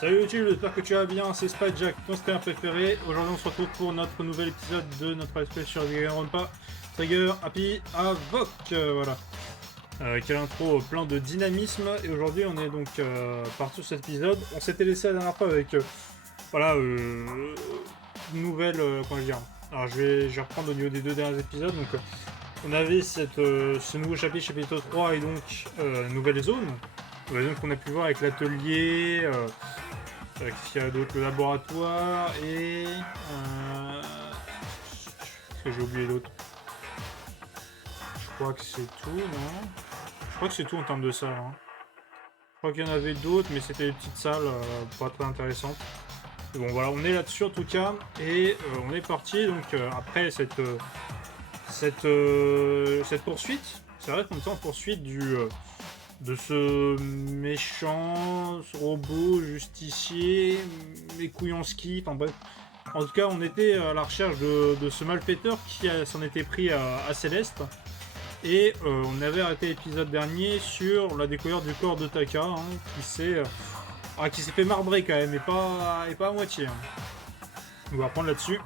Salut YouTube, j'espère que tu vas bien, c'est Spyjack, ton streamer préféré. Aujourd'hui on se retrouve pour notre nouvel épisode de notre let's play sur Danganronpa Trigger Happy Havoc, voilà. Quelle intro plein de dynamisme. Et aujourd'hui on est donc parti sur cet épisode. On s'était laissé la dernière fois avec voilà, une nouvelle, comment dire. Alors je vais reprendre au niveau des deux derniers épisodes. Donc on avait ce nouveau chapitre 3 et donc nouvelle zone. Nouvelle zone qu'on a pu voir avec l'atelier. Qu'est-ce qu'il y a d'autre? Le laboratoire et... Qu'est-ce que j'ai oublié d'autre? Je crois que c'est tout, non? Je crois que c'est tout en termes de salles. Hein. Je crois qu'il y en avait d'autres, mais c'était des petites salles pas très intéressantes. Et bon, voilà, on est là-dessus en tout cas. Et on est parti, donc après cette poursuite. C'est vrai qu'on était en poursuite de ce méchant ce robot justicier, Mekouyanski, enfin bref. En tout cas, on était à la recherche de ce malfaiteur qui s'en était pris à Céleste. Et on avait arrêté l'épisode dernier sur la découverte du corps de Taka, hein, qui s'est fait marbrer quand même, et pas à moitié. Hein. On va reprendre là-dessus.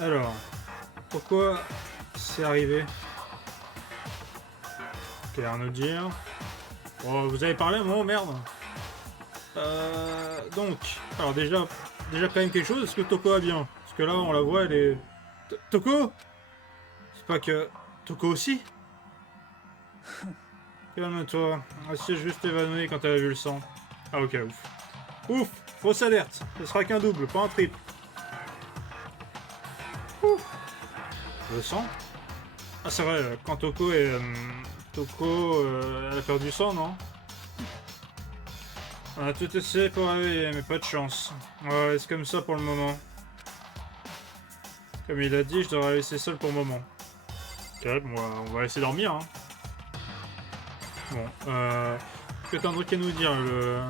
Alors, pourquoi c'est arrivé? Ok, rien à nous dire. Oh, vous avez parlé, moi, merde. Donc, alors déjà quand même quelque chose. Est-ce que Toko va bien? Parce que là, on la voit, elle est... Toko? C'est pas que... Toko aussi? Calme-toi. Elle s'est juste évanouie quand elle a vu le sang. Ah ok, ouf. Ouf! Fausse alerte. Ce sera qu'un double, pas un triple. Ouf! Le sang? Ah c'est vrai, quand Toko est... elle a perdu du sang, non? On a tout essayé pour réveiller, mais pas de chance. Ouais, c'est comme ça pour le moment. Comme il a dit, je devrais la laisser seule pour le moment. Ok, bon, on va laisser dormir, hein. Bon, est-ce que t'as un truc à nous dire, le...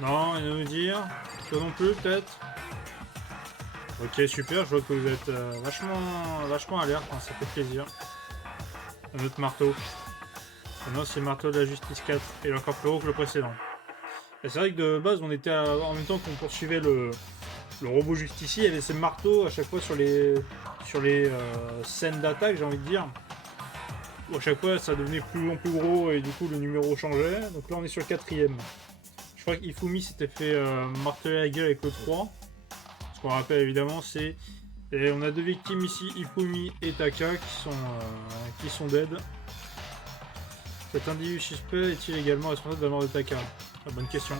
Non, rien à nous dire. Toi non plus, peut-être. Ok, super, je vois que vous êtes vachement alerte, hein, ça fait plaisir. Un autre marteau. Maintenant, c'est le marteau de la justice 4, et il est encore plus haut que le précédent. Et c'est vrai que de base, on était en même temps qu'on poursuivait le robot justicier, il y avait ces marteaux à chaque fois sur les scènes d'attaque, j'ai envie de dire. Où à chaque fois, ça devenait plus en plus gros, et du coup, le numéro changeait. Donc là, on est sur le 4ème. Je crois qu'Ifumi s'était fait marteler la gueule avec le 3. Ce qu'on rappelle évidemment, c'est... Et on a deux victimes ici, Ifumi et Taka, qui sont dead. Cet individu suspect est-il également responsable de la mort de Taka? Ah, bonne question.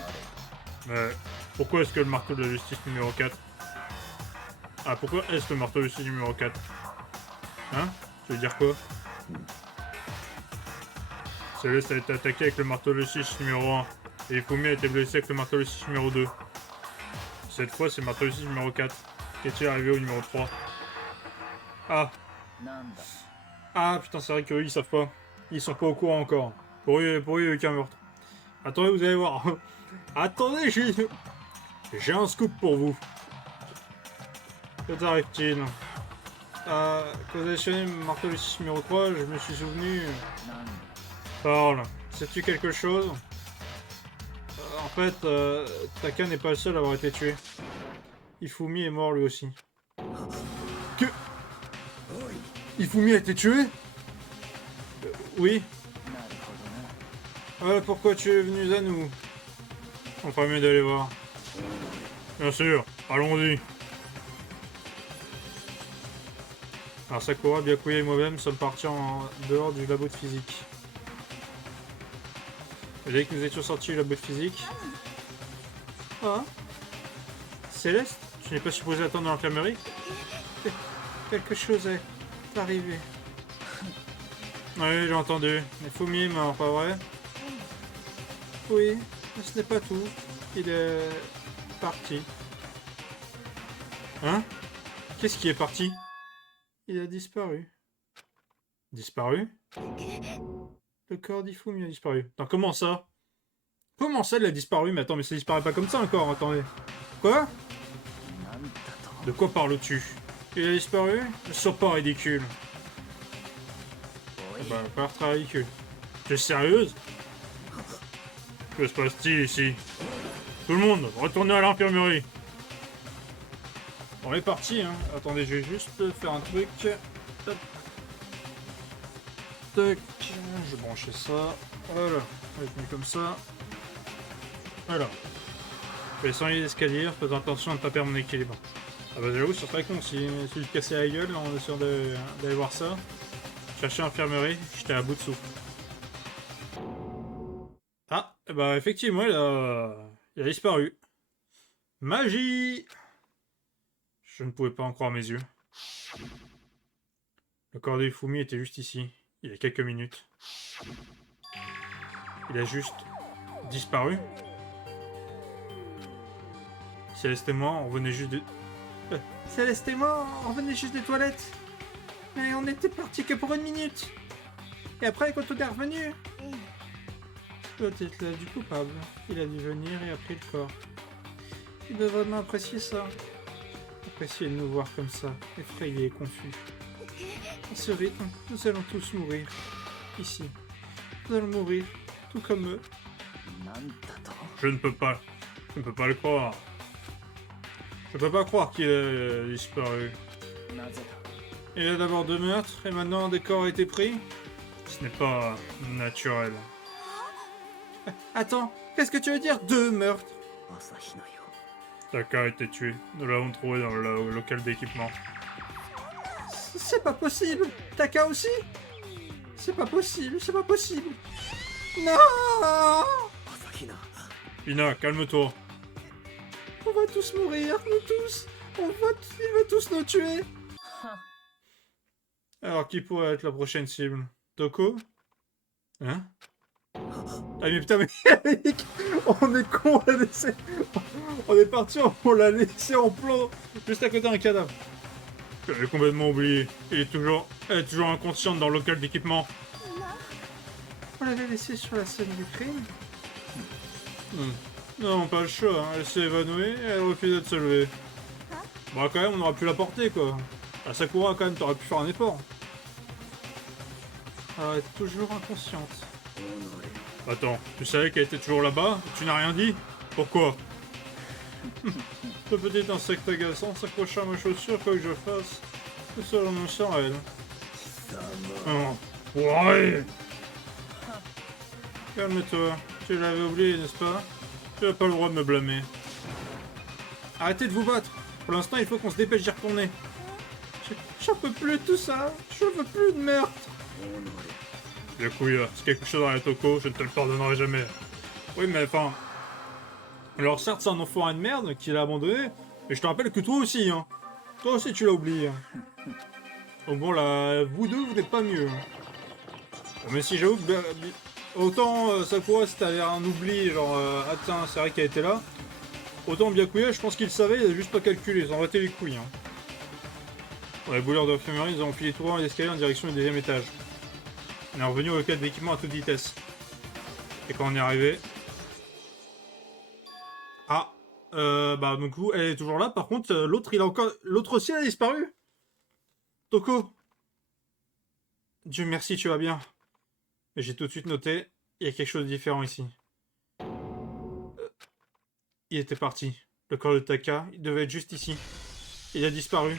Pourquoi est-ce que le marteau de la justice numéro 4? Ah, pourquoi est-ce le marteau de la justice numéro 4? Hein? Tu veux dire quoi? Céleste a été attaqué avec le marteau de la justice numéro 1. Et Ifumi a été blessé avec le marteau de la justice numéro 2. Cette fois, c'est le marteau de la justice numéro 4. Qu'est-il arrivé au numéro 3? Ah. Ah, putain, c'est vrai qu'eux, ils savent pas. Ils sont pas au courant encore. Pour eux, il n'y a eu qu'un meurtre. Attendez, vous allez voir. Attendez, j'ai un scoop pour vous. Que t'arrive-t-il? Quand vous avez sonné le marteau de justice numéro 3, je me suis souvenu... Parle. Sais-tu quelque chose? En fait, Taka n'est pas le seul à avoir été tué. Ifumi est mort lui aussi. Que... Ifumi a été tué? Oui. Pourquoi tu es venu à nous? On ferait mieux d'aller voir. Bien sûr, allons-y. Alors Sakura, Byakuya et moi-même sommes partis en dehors du labo de physique. Et dès que nous étions sortis du labo de physique... Ah? Céleste? Tu n'es pas supposé attendre dans l'infirmerie? Quelque chose est arrivé. Oui, j'ai entendu. Mais Fumi est mort, pas vrai? Oui, mais ce n'est pas tout. Il est... parti. Hein? Qu'est-ce qui est parti? Il a disparu. Disparu? Le corps d'Ifumi a disparu. Attends, comment ça? Comment ça, il a disparu? Mais attends, mais ça disparaît pas comme ça encore, attendez. Quoi? De quoi parles-tu? Il a disparu? Ne sois pas ridicule. Bah, pas l'air très ridicule. Tu es sérieuse? Que se passe-t-il ici? Tout le monde, retournez à l'infirmerie. On est parti, hein. Attendez, je vais juste faire un truc. Hop. Tac. Je vais brancher ça. Voilà. On va être mis comme ça. Voilà. Je vais descendre les escaliers, faites attention à ne pas perdre mon équilibre. Ah bah j'avoue, ça serait con si je cassais la gueule en essayant d'aller voir ça. Chercher l'infirmerie, j'étais à bout de souffle. Ah, bah effectivement, il a disparu. Magie! Je ne pouvais pas en croire mes yeux. Le corps d'Ifumi était juste ici, il y a quelques minutes. Il a juste disparu. Céleste et moi, on venait juste de... Céleste et moi, on revenait juste des toilettes. Mais on était partis que pour 1 minute. Et après, quand on est revenu... Peut-être là du coupable. Il a dû venir et a pris le corps. Il doit vraiment apprécier ça. Apprécier de nous voir comme ça, effrayés et confus. À ce rythme, nous allons tous mourir. Ici. Nous allons mourir, tout comme eux. Je ne peux pas. Je ne peux pas le croire. Je ne peux pas croire qu'il a disparu. Il y a d'abord 2 meurtres et maintenant un des corps a été pris. Ce n'est pas naturel. Attends, qu'est-ce que tu veux dire 2 meurtres? Taka a été tué. Nous l'avons trouvé dans le local d'équipement. C'est pas possible. Taka aussi? C'est pas possible, c'est pas possible. Non! Ina, calme-toi. On va tous mourir, nous tous. Il va tous nous tuer. Alors, qui pourrait être la prochaine cible? Toko? Hein? Ah mais putain, mais on est con, on est parti, on l'a laissé en plan, juste à côté d'un cadavre. J'avais complètement oublié. Elle est toujours inconsciente dans le local d'équipement. On l'avait laissée sur la scène du crime? Non, pas le choix, hein. Elle s'est évanouie et elle refusait de se lever. Bon, quand même, on aurait pu la porter, quoi. À Sakura, quand même, t'aurais pu faire un effort. Elle est toujours inconsciente. Attends, tu savais qu'elle était toujours là-bas? Tu n'as rien dit? Pourquoi? Ce petit insecte agaçant s'accrocha à ma chaussure, quoi que je fasse. Tout seul en sans elle. Oh. Ouais. Calme-toi. Tu l'avais oublié, n'est-ce pas? Tu n'as pas le droit de me blâmer. Arrêtez de vous battre. Pour l'instant, il faut qu'on se dépêche d'y retourner. J'en peux plus de tout ça. Je veux plus de meurtre. Yakuya, c'est quelque chose dans la Toko, je ne te le pardonnerai jamais. Oui, mais enfin... Alors certes, c'est un enfoiré de merde qui l'a abandonné, mais je te rappelle que toi aussi, hein. Toi aussi, tu l'as oublié. Donc bon, là, vous deux, vous n'êtes pas mieux. Bon, mais si j'avoue que... autant Sakura, c'était un oubli, genre... ah tiens, c'est vrai qu'elle était là. Autant Byakuya, je pense qu'il savait, il a juste pas calculé, ils ont raté les couilles. Hein. Dans les bouleurs de l'infirmerie, ils ont enfilé tout droit les escaliers en direction du 2e étage. On est revenu au local d'équipement à toute vitesse. Et quand on est arrivé... Ah, bah donc elle est toujours là. Par contre, l'autre, il a encore... L'autre aussi, a disparu. Toko. Dieu merci, tu vas bien. Mais j'ai tout de suite noté, il y a quelque chose de différent ici. Il était parti. Le corps de Taka, il devait être juste ici. Il a disparu.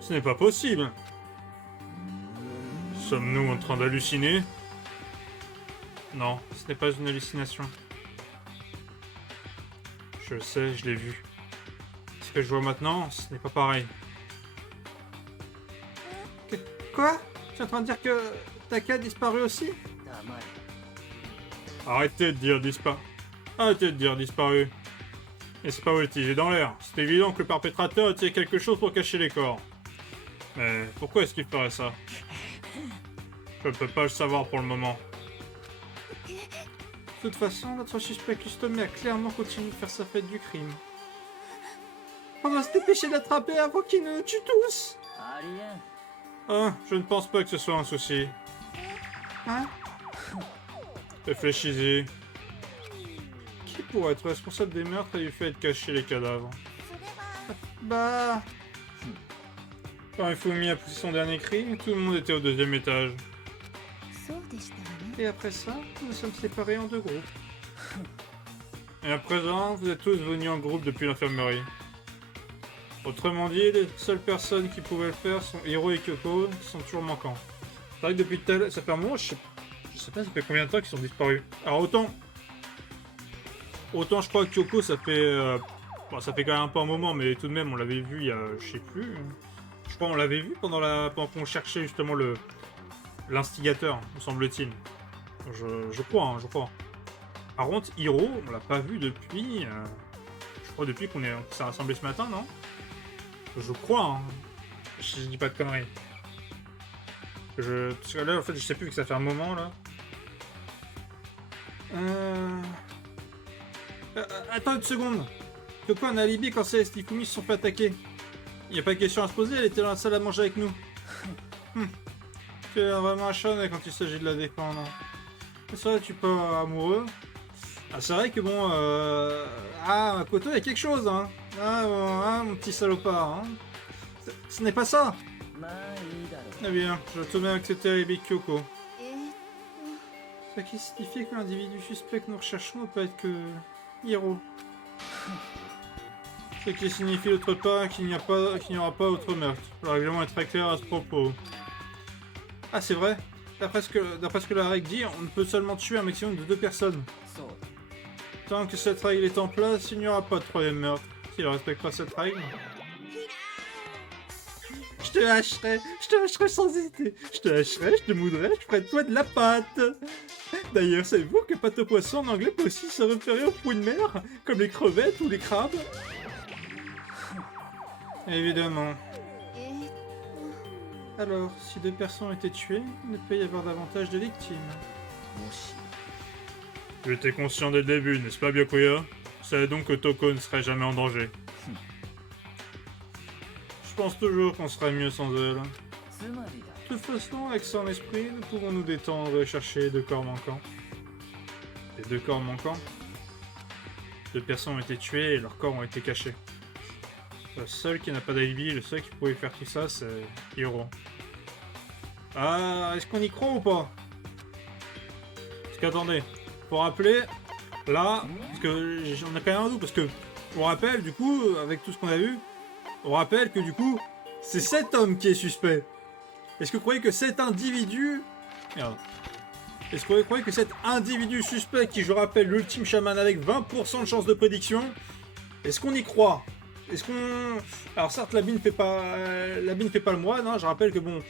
Ce n'est pas possible. Sommes-nous en train d'halluciner? Non, ce n'est pas une hallucination. Je le sais, je l'ai vu. Ce que je vois maintenant, ce n'est pas pareil. Quoi? Tu es en train de dire que Taka a disparu aussi? Arrêtez de dire disparu. Arrêtez de dire disparu. Et c'est pas voltigé dans l'air. C'est évident que le perpétrateur a tiré quelque chose pour cacher les corps. Mais pourquoi est-ce qu'il ferait ça? Je ne peux pas le savoir pour le moment. De toute façon, notre suspect customé a clairement continué de faire sa fête du crime. On doit se dépêcher d'attraper avant qu'il ne nous tue tous. Ah, je ne pense pas que ce soit un souci. Hein? Réfléchissez. Qui pourrait être responsable des meurtres et du fait de cacher les cadavres? Bah... Quand Ifumi a poussé son dernier cri, tout le monde était au 2e étage. Et après ça, nous sommes séparés en 2 groupes. Et à présent, vous êtes tous venus en groupe depuis l'infirmerie. Autrement dit, les seules personnes qui pouvaient le faire sont Hiro et Kyoko, qui sont toujours manquants. C'est vrai que depuis ça fait un moment, je sais pas ça fait combien de temps qu'ils sont disparus. Alors autant je crois que Kyoko ça fait bon, ça fait quand même un peu un moment, mais tout de même on l'avait vu il y a, je sais plus, je crois on l'avait vu pendant qu'on cherchait justement l'instigateur, me semble-t-il. Je crois, hein, je crois. Par contre, Hiro, on l'a pas vu depuis, je crois depuis qu'on s'est rassemblés ce matin, non? Je crois, hein. Je dis pas de conneries. Parce que là, en fait, je sais plus que ça fait un moment, là. Attends une seconde. Kyoko a un alibi quand Céleste et Ikumi se sont fait attaquer. Y a pas de question à se poser, elle était dans la salle à manger avec nous. Tu es vraiment acharné quand il s'agit de la défendre. C'est vrai, tu es pas amoureux. Ah, c'est vrai que bon, ah, Makoto, il y a quelque chose, hein. Ah, bon, hein, mon petit salopard, hein. Ce n'est pas ça. Eh bien, je te mets accepter l'alibi de Kyoko. Ce qui signifie que l'individu suspect que nous recherchons ne peut être que Hiro. Ce qui signifie d'autre part qu'il n'y aura pas autre meurtre. Le règlement est très clair à ce propos. Ah, c'est vrai. D'après ce que la règle dit, on ne peut seulement tuer un maximum de 2 personnes. Tant que cette règle est en place, il n'y aura pas de 3e meurtre. S'il ne respecte pas cette règle... Je te hacherai sans hésiter. Je te hacherai, je te moudrai, je ferai de toi de la pâte. D'ailleurs, savez-vous que pâte au poisson en anglais peut aussi se référer aux fruits de mer, comme les crevettes ou les crabes? Évidemment. Alors, si 2 personnes ont été tuées, il ne peut y avoir davantage de victimes. Tu étais conscient dès le début, n'est-ce pas, Byakuya? Tu savais donc que Toko ne serait jamais en danger. Je pense toujours qu'on serait mieux sans elle. De toute façon, avec son esprit, nous pouvons nous détendre et chercher les 2 corps manquants. Les 2 corps manquants? 2 personnes ont été tuées et leurs corps ont été cachés. Le seul qui n'a pas d'alibi, le seul qui pouvait faire tout ça, c'est Hiro. Ah, est-ce qu'on y croit ou pas? Parce qu'attendez, pour rappeler, là, parce que j'en ai quand même un doute, parce que, on rappelle, du coup, avec tout ce qu'on a vu, on rappelle que du coup, c'est cet homme qui est suspect. Est-ce que vous croyez que cet individu... Merde. Est-ce que vous croyez que cet individu suspect, qui je rappelle l'ultime chaman avec 20% de chance de prédiction, est-ce qu'on y croit? Est-ce qu'on... Alors certes, la bine fait pas le moine, hein. Je rappelle que bon,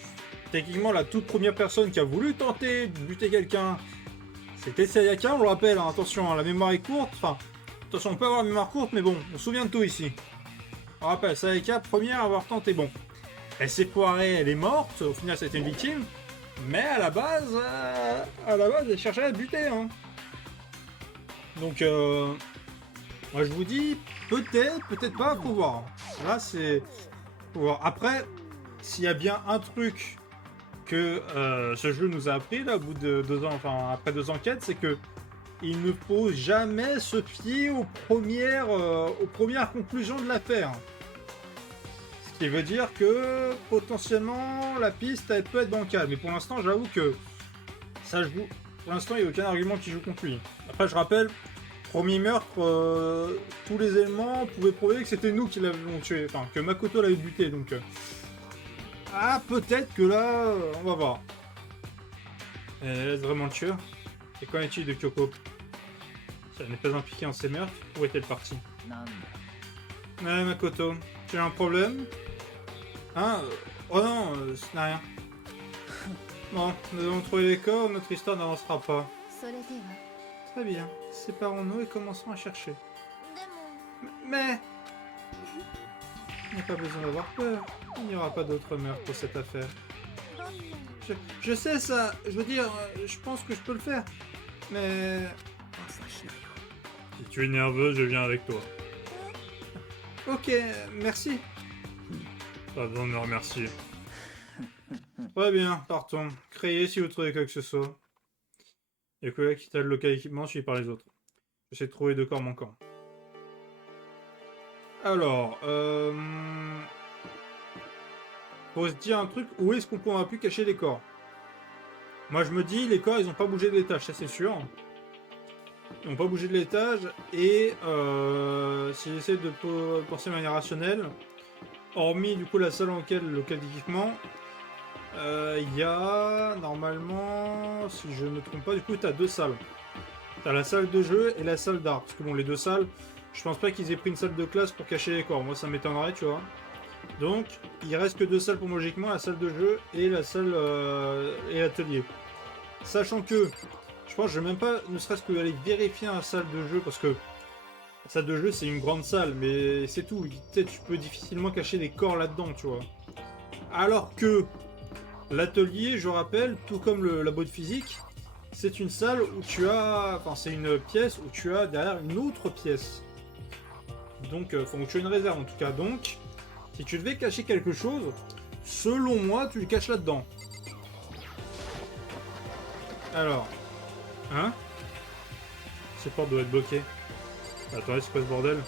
techniquement, la toute première personne qui a voulu tenter de buter quelqu'un, c'était Sayaka, on le rappelle, hein. Attention, hein, la mémoire est courte, enfin, attention, on peut avoir la mémoire courte, mais bon, on se souvient de tout ici. On rappelle, Sayaka, première à avoir tenté, bon, elle s'est foirée, elle est morte, au final c'était une victime, mais à la base, elle cherchait à buter, hein. Donc, moi je vous dis, peut-être, peut-être pas, faut voir. Là, c'est... Faut voir. Après, s'il y a bien un truc que ce jeu nous a appris, là, au bout de 2 ans, enfin, après 2 enquêtes, c'est que il ne faut jamais se fier aux premières conclusions de l'affaire. Ce qui veut dire que, potentiellement, la piste, elle peut être bancale. Mais pour l'instant, j'avoue que ça joue... Pour l'instant, il n'y a aucun argument qui joue contre lui. Après, je rappelle... Premier meurtre, tous les éléments pouvaient prouver que c'était nous qui l'avions tué, enfin que Makoto l'avait buté, donc... Ah, peut-être que là, on va voir. Est-ce vraiment le tueur? Et qu'en est-il de Kyoko? Si elle n'est pas impliquée en ces meurtres, où est-elle partie? Ouais, Makoto, tu as un problème? Hein? Oh non, ce n'est rien. Bon, nous avons trouvé les corps, notre histoire n'avancera pas. Très bien, séparons-nous et commençons à chercher. Mais... Il n'y a pas besoin d'avoir peur. Il n'y aura pas d'autre meurtre pour cette affaire. Je sais ça, je veux dire, je pense que je peux le faire. Mais... Si tu es nerveuse, je viens avec toi. Ok, merci. Pas besoin de me remercier. Très bien, partons. Créez si vous trouvez quoi que ce soit. Yakuya quitta le local équipement suivi par les autres. J'essaie de trouver 2 corps manquants. Alors, faut se dire un truc, où est-ce qu'on pourra plus cacher les corps? Moi je me dis, les corps ils ont pas bougé de l'étage, ça c'est sûr. Ils n'ont pas bougé de l'étage, et si j'essaie de penser de manière rationnelle, hormis du coup la salle en laquelle le local d'équipement, il y a normalement, si je ne me trompe pas, du coup tu as deux salles. Tu as la salle de jeu et la salle d'art. Parce que bon, les deux salles, je pense pas qu'ils aient pris une salle de classe pour cacher les corps. Moi ça m'étonnerait, tu vois. Donc il reste que deux salles pour moi logiquement, la salle de jeu et la salle et l'atelier. Sachant que je pense que je vais même pas ne serait-ce que aller vérifier la salle de jeu, parce que la salle de jeu c'est une grande salle, mais c'est tout. Peut-être tu peux difficilement cacher des corps là-dedans, tu vois. Alors que l'atelier, je rappelle, tout comme le labo de physique, c'est une salle où tu as... Enfin, c'est une pièce où tu as derrière une autre pièce. Donc, enfin, où tu as une réserve en tout cas. Donc, si tu devais cacher quelque chose, selon moi, tu le caches là-dedans. Alors... Hein? Cette porte doit être bloquée. Attendez, c'est quoi ce bordel?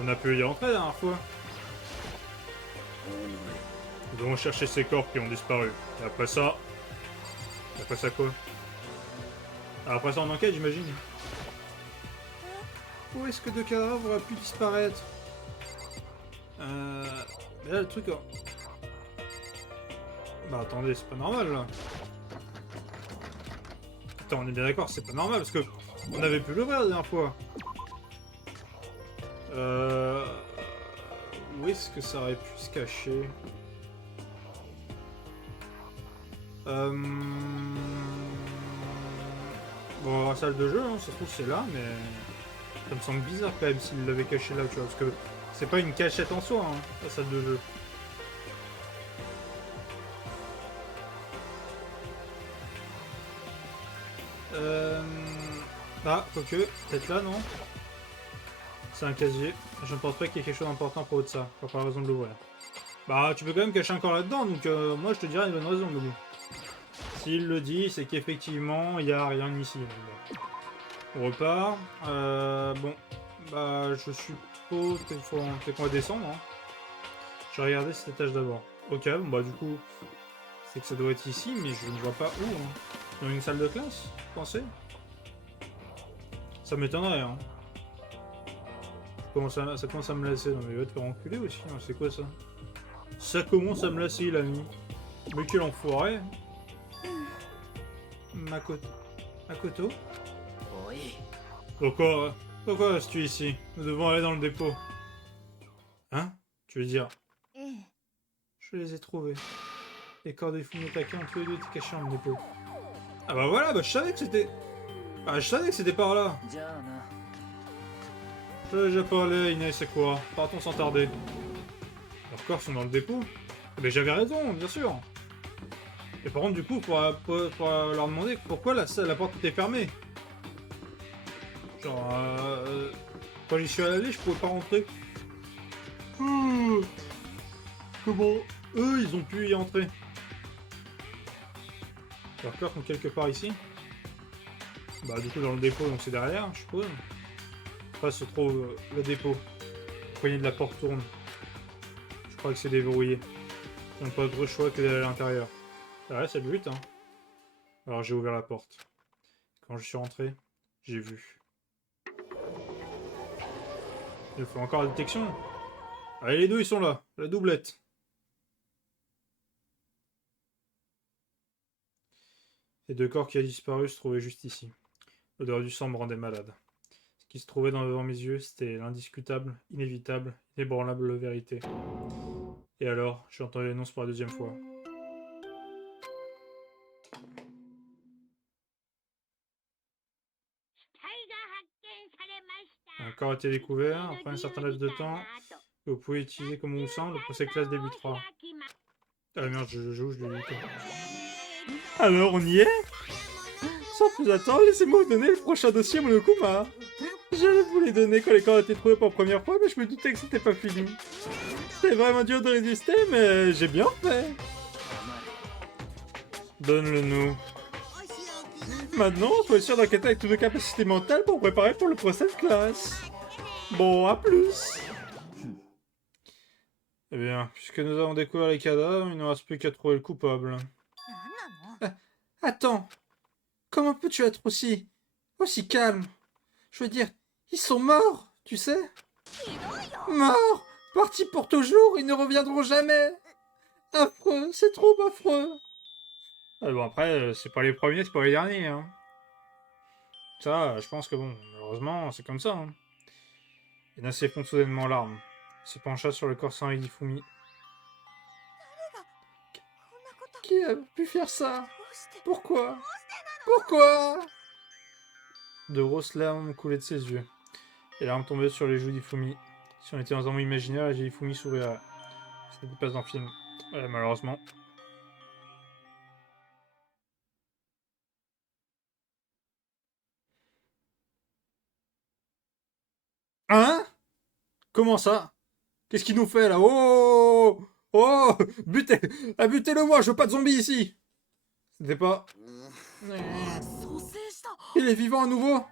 On a pu y rentrer la dernière fois. Nous devons chercher ces corps qui ont disparu. Et après ça... Après ça quoi? Après ça on enquête, j'imagine. Où est-ce que deux cadavres auraient pu disparaître? Mais là le truc... Bah attendez, c'est pas normal là. Attends, on est bien d'accord, c'est pas normal parce que on avait pu l'ouvrir la dernière fois. Où est-ce que ça aurait pu se cacher? Bon, la salle de jeu, hein, ça se trouve c'est là, mais ça me semble bizarre quand même s'il l'avait caché là, tu vois, parce que c'est pas une cachette en soi, hein, la salle de jeu. Ah, quoique, peut-être là, non? C'est un casier. Je ne pense pas qu'il y ait quelque chose d'important pour de ça. Pas raison de l'ouvrir. Bah, tu peux quand même cacher un corps là-dedans, donc moi je te dirais une bonne raison, mais bon. S'il le dit, c'est qu'effectivement, il n'y a rien ici. On repart. Bon, bah, je suppose peut-être qu'on va descendre. Hein. Je vais regarder cet étage d'abord. Ok, bon, bah, du coup, c'est que ça doit être ici, mais je ne vois pas où. Hein. Dans une salle de classe, vous pensez? Ça m'étonnerait, hein. Ça commence à me lasser. Non, mais il va te faire enculer aussi. Hein. C'est quoi ça? Ça commence à me lasser, l'ami. Mais quel enfoiré! Makoto? Oui. Pourquoi restes-tu ici? Nous devons aller dans le dépôt. Hein? Tu veux dire? Je les ai trouvés. Les corps des Fumotaka ont tous les deux été cachés dans le dépôt. Ah bah voilà, bah je savais que c'était... Ah, je savais que c'était par là. Je l'ai déjà parlé, Inès et quoi. Partons sans tarder. Leurs corps sont dans le dépôt? Mais j'avais raison, bien sûr. Et par contre, du coup, pour leur demander pourquoi la porte était fermée. Genre, quand j'y suis allé, je pouvais pas rentrer. Comment eux, ils ont pu y entrer? Leurs corps sont quelque part ici. Bah, du coup, dans le dépôt, donc c'est derrière, je suppose. Après, se trouve le dépôt. La poignée de la porte tourne. Je crois que c'est déverrouillé. Ils n'ont pas d'autre choix que d'aller à l'intérieur. Ah ouais, c'est le but, hein. Alors j'ai ouvert la porte. Quand je suis rentré, j'ai vu. Il faut encore la détection. Allez, les deux, ils sont là. La doublette. Les deux corps qui a disparu se trouvaient juste ici. L'odeur du sang me rendait malade. Ce qui se trouvait devant mes yeux, c'était l'indiscutable, inévitable, inébranlable vérité. Et alors, j'ai entendu l'annonce pour la deuxième fois. Un corps a été découvert après un certain laps de temps. Que vous pouvez utiliser comme on vous semble, le procès classe débutera. Ah merde, je lui dis. Alors, on y est? Sans plus attendre, laissez-moi vous donner le prochain dossier Monokuma. J'allais vous les donner quand les corps ont été trouvés pour la première fois, mais je me doutais que c'était pas fini. C'était vraiment dur de résister, mais j'ai bien fait. Donne-le nous. Maintenant, soyez sûr d'enquêter avec toutes vos capacités mentales pour préparer pour le procès de classe. Bon, à plus. Eh bien, puisque nous avons découvert les cadavres, il ne reste plus qu'à trouver le coupable. Attends, comment peux-tu être aussi calme? Je veux dire, ils sont morts, tu sais? Morts! Partis pour toujours, ils ne reviendront jamais! Affreux, c'est trop affreux! Ah bon, après, c'est pas les premiers, c'est pas les derniers, hein. Ça, je pense que bon, malheureusement, c'est comme ça, hein. Ina s'effondre soudainement en larmes, se pencha sur le corps sans Hifumi. Qui a pu faire ça? Pourquoi? Pourquoi? De grosses larmes coulaient de ses yeux. Les larmes tombaient sur les joues d'Ifumi. Si on était dans un monde imaginaire, la vieille Ifumi sourirait. Ce n'était pas dans le film. Ouais, malheureusement. Hein? Comment ça? Qu'est-ce qu'il nous fait là? Oh! Oh! Butez! Ah, butez-le moi, je veux pas de zombies ici! C'était pas. Il est vivant à nouveau?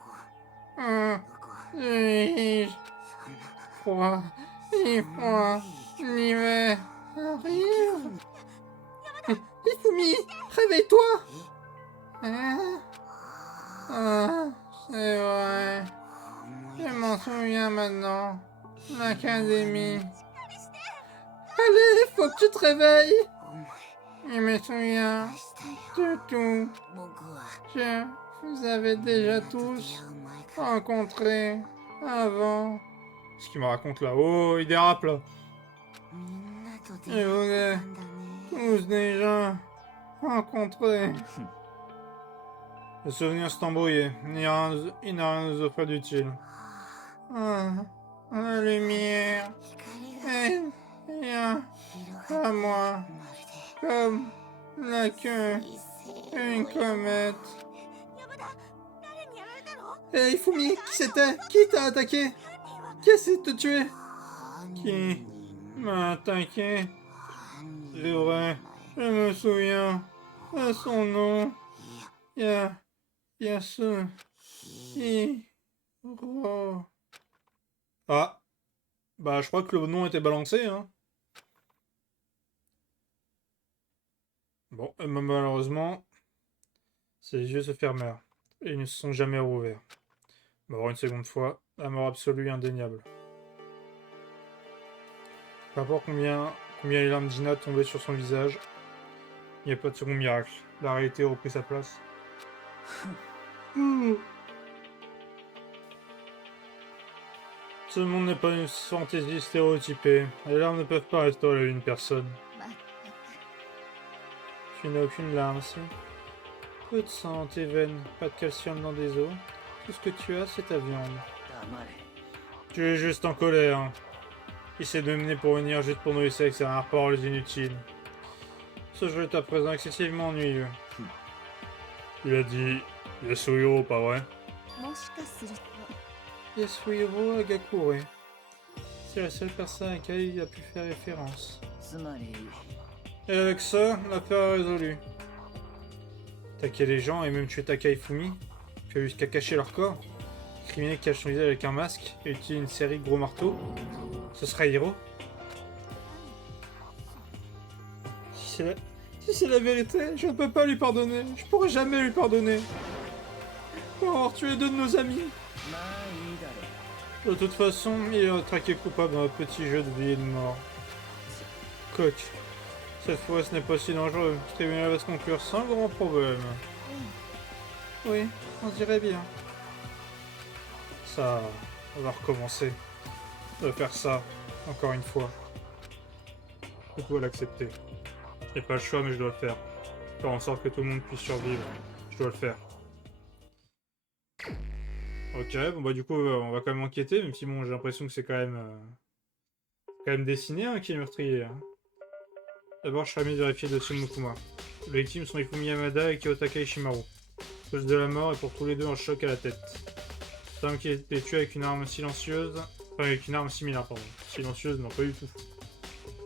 Froid. Froid. L'hiver arrive. Ifumi, réveille-toi! Hein? Ah, c'est vrai. Je m'en souviens maintenant. L'académie. Allez, faut que tu te réveilles. Je me souviens de tout. Je vous avais déjà tous rencontrés avant. Ce qu'il me raconte là. Oh, il dérape là. Je vous ai tous déjà rencontrés. Le souvenir s'est embrouillé. Il n'a rien à nous offrir d'utile. Ah, la lumière. Elle vient à moi. Comme la queue d'une comète. Hé, Ifumi, qui c'était? Qui t'a attaqué? Qui essaie de te tuer? Qui m'a attaqué? C'est vrai, je me souviens de son nom. Yasu Hiro. Ah, bah je crois que le nom était balancé, hein. Bon, malheureusement, ses yeux se fermèrent et ils ne se sont jamais rouverts. Mort une seconde fois, la mort absolue et indéniable. Peu importe combien les larmes d'Ina tombaient sur son visage, il n'y a pas de second miracle. La réalité a repris sa place. Ce monde n'est pas une fantaisie stéréotypée. Les larmes ne peuvent pas restaurer la vie d'une personne. Tu n'as aucune larme, si. Peu de sang dans tes veines, pas de calcium dans des os. Tout ce que tu as, c'est ta viande. Tu es juste en colère. Il s'est mené pour venir juste pour nous laisser avec ses rares paroles inutiles. Ce jeu est à présent excessivement ennuyeux. Il a dit Yasuhiro, pas vrai? Yasuhiro Agakure. C'est la seule personne à laquelle il a pu faire référence. Et avec ça, l'affaire est résolue. Attaquer les gens et même tuer Takahifumi, puis jusqu'à cacher leur corps. Le criminel qui cache son visage avec un masque et utilise une série de gros marteaux. Ce sera Hiro. Si c'est la vérité, je ne peux pas lui pardonner. Je pourrai jamais lui pardonner. Pour avoir tué deux de nos amis. De toute façon, il est traqué coupable dans un petit jeu de vie et de mort. Coq. Cette fois, ce n'est pas si dangereux. Le tribunal va se conclure sans grand problème. Oui, on dirait bien. Ça, on va recommencer. De faire ça, encore une fois. Je dois l'accepter. J'ai pas le choix, mais je dois le faire. Faire en sorte que tout le monde puisse survivre. Je dois le faire. Ok, bon bah du coup, on va quand même enquêter, même si bon, j'ai l'impression que c'est quand même dessiné, hein, qui est meurtrier. Hein. D'abord, je serais mieux de vérifier le dossier de Mokuma. Les victimes sont Ifumi Yamada et Kiyotaka Ishimaru. Cause de la mort est pour tous les deux un choc à la tête. Cet homme qui a été tué avec une arme silencieuse... Enfin, avec une arme similaire, pardon. Silencieuse, non, pas du tout.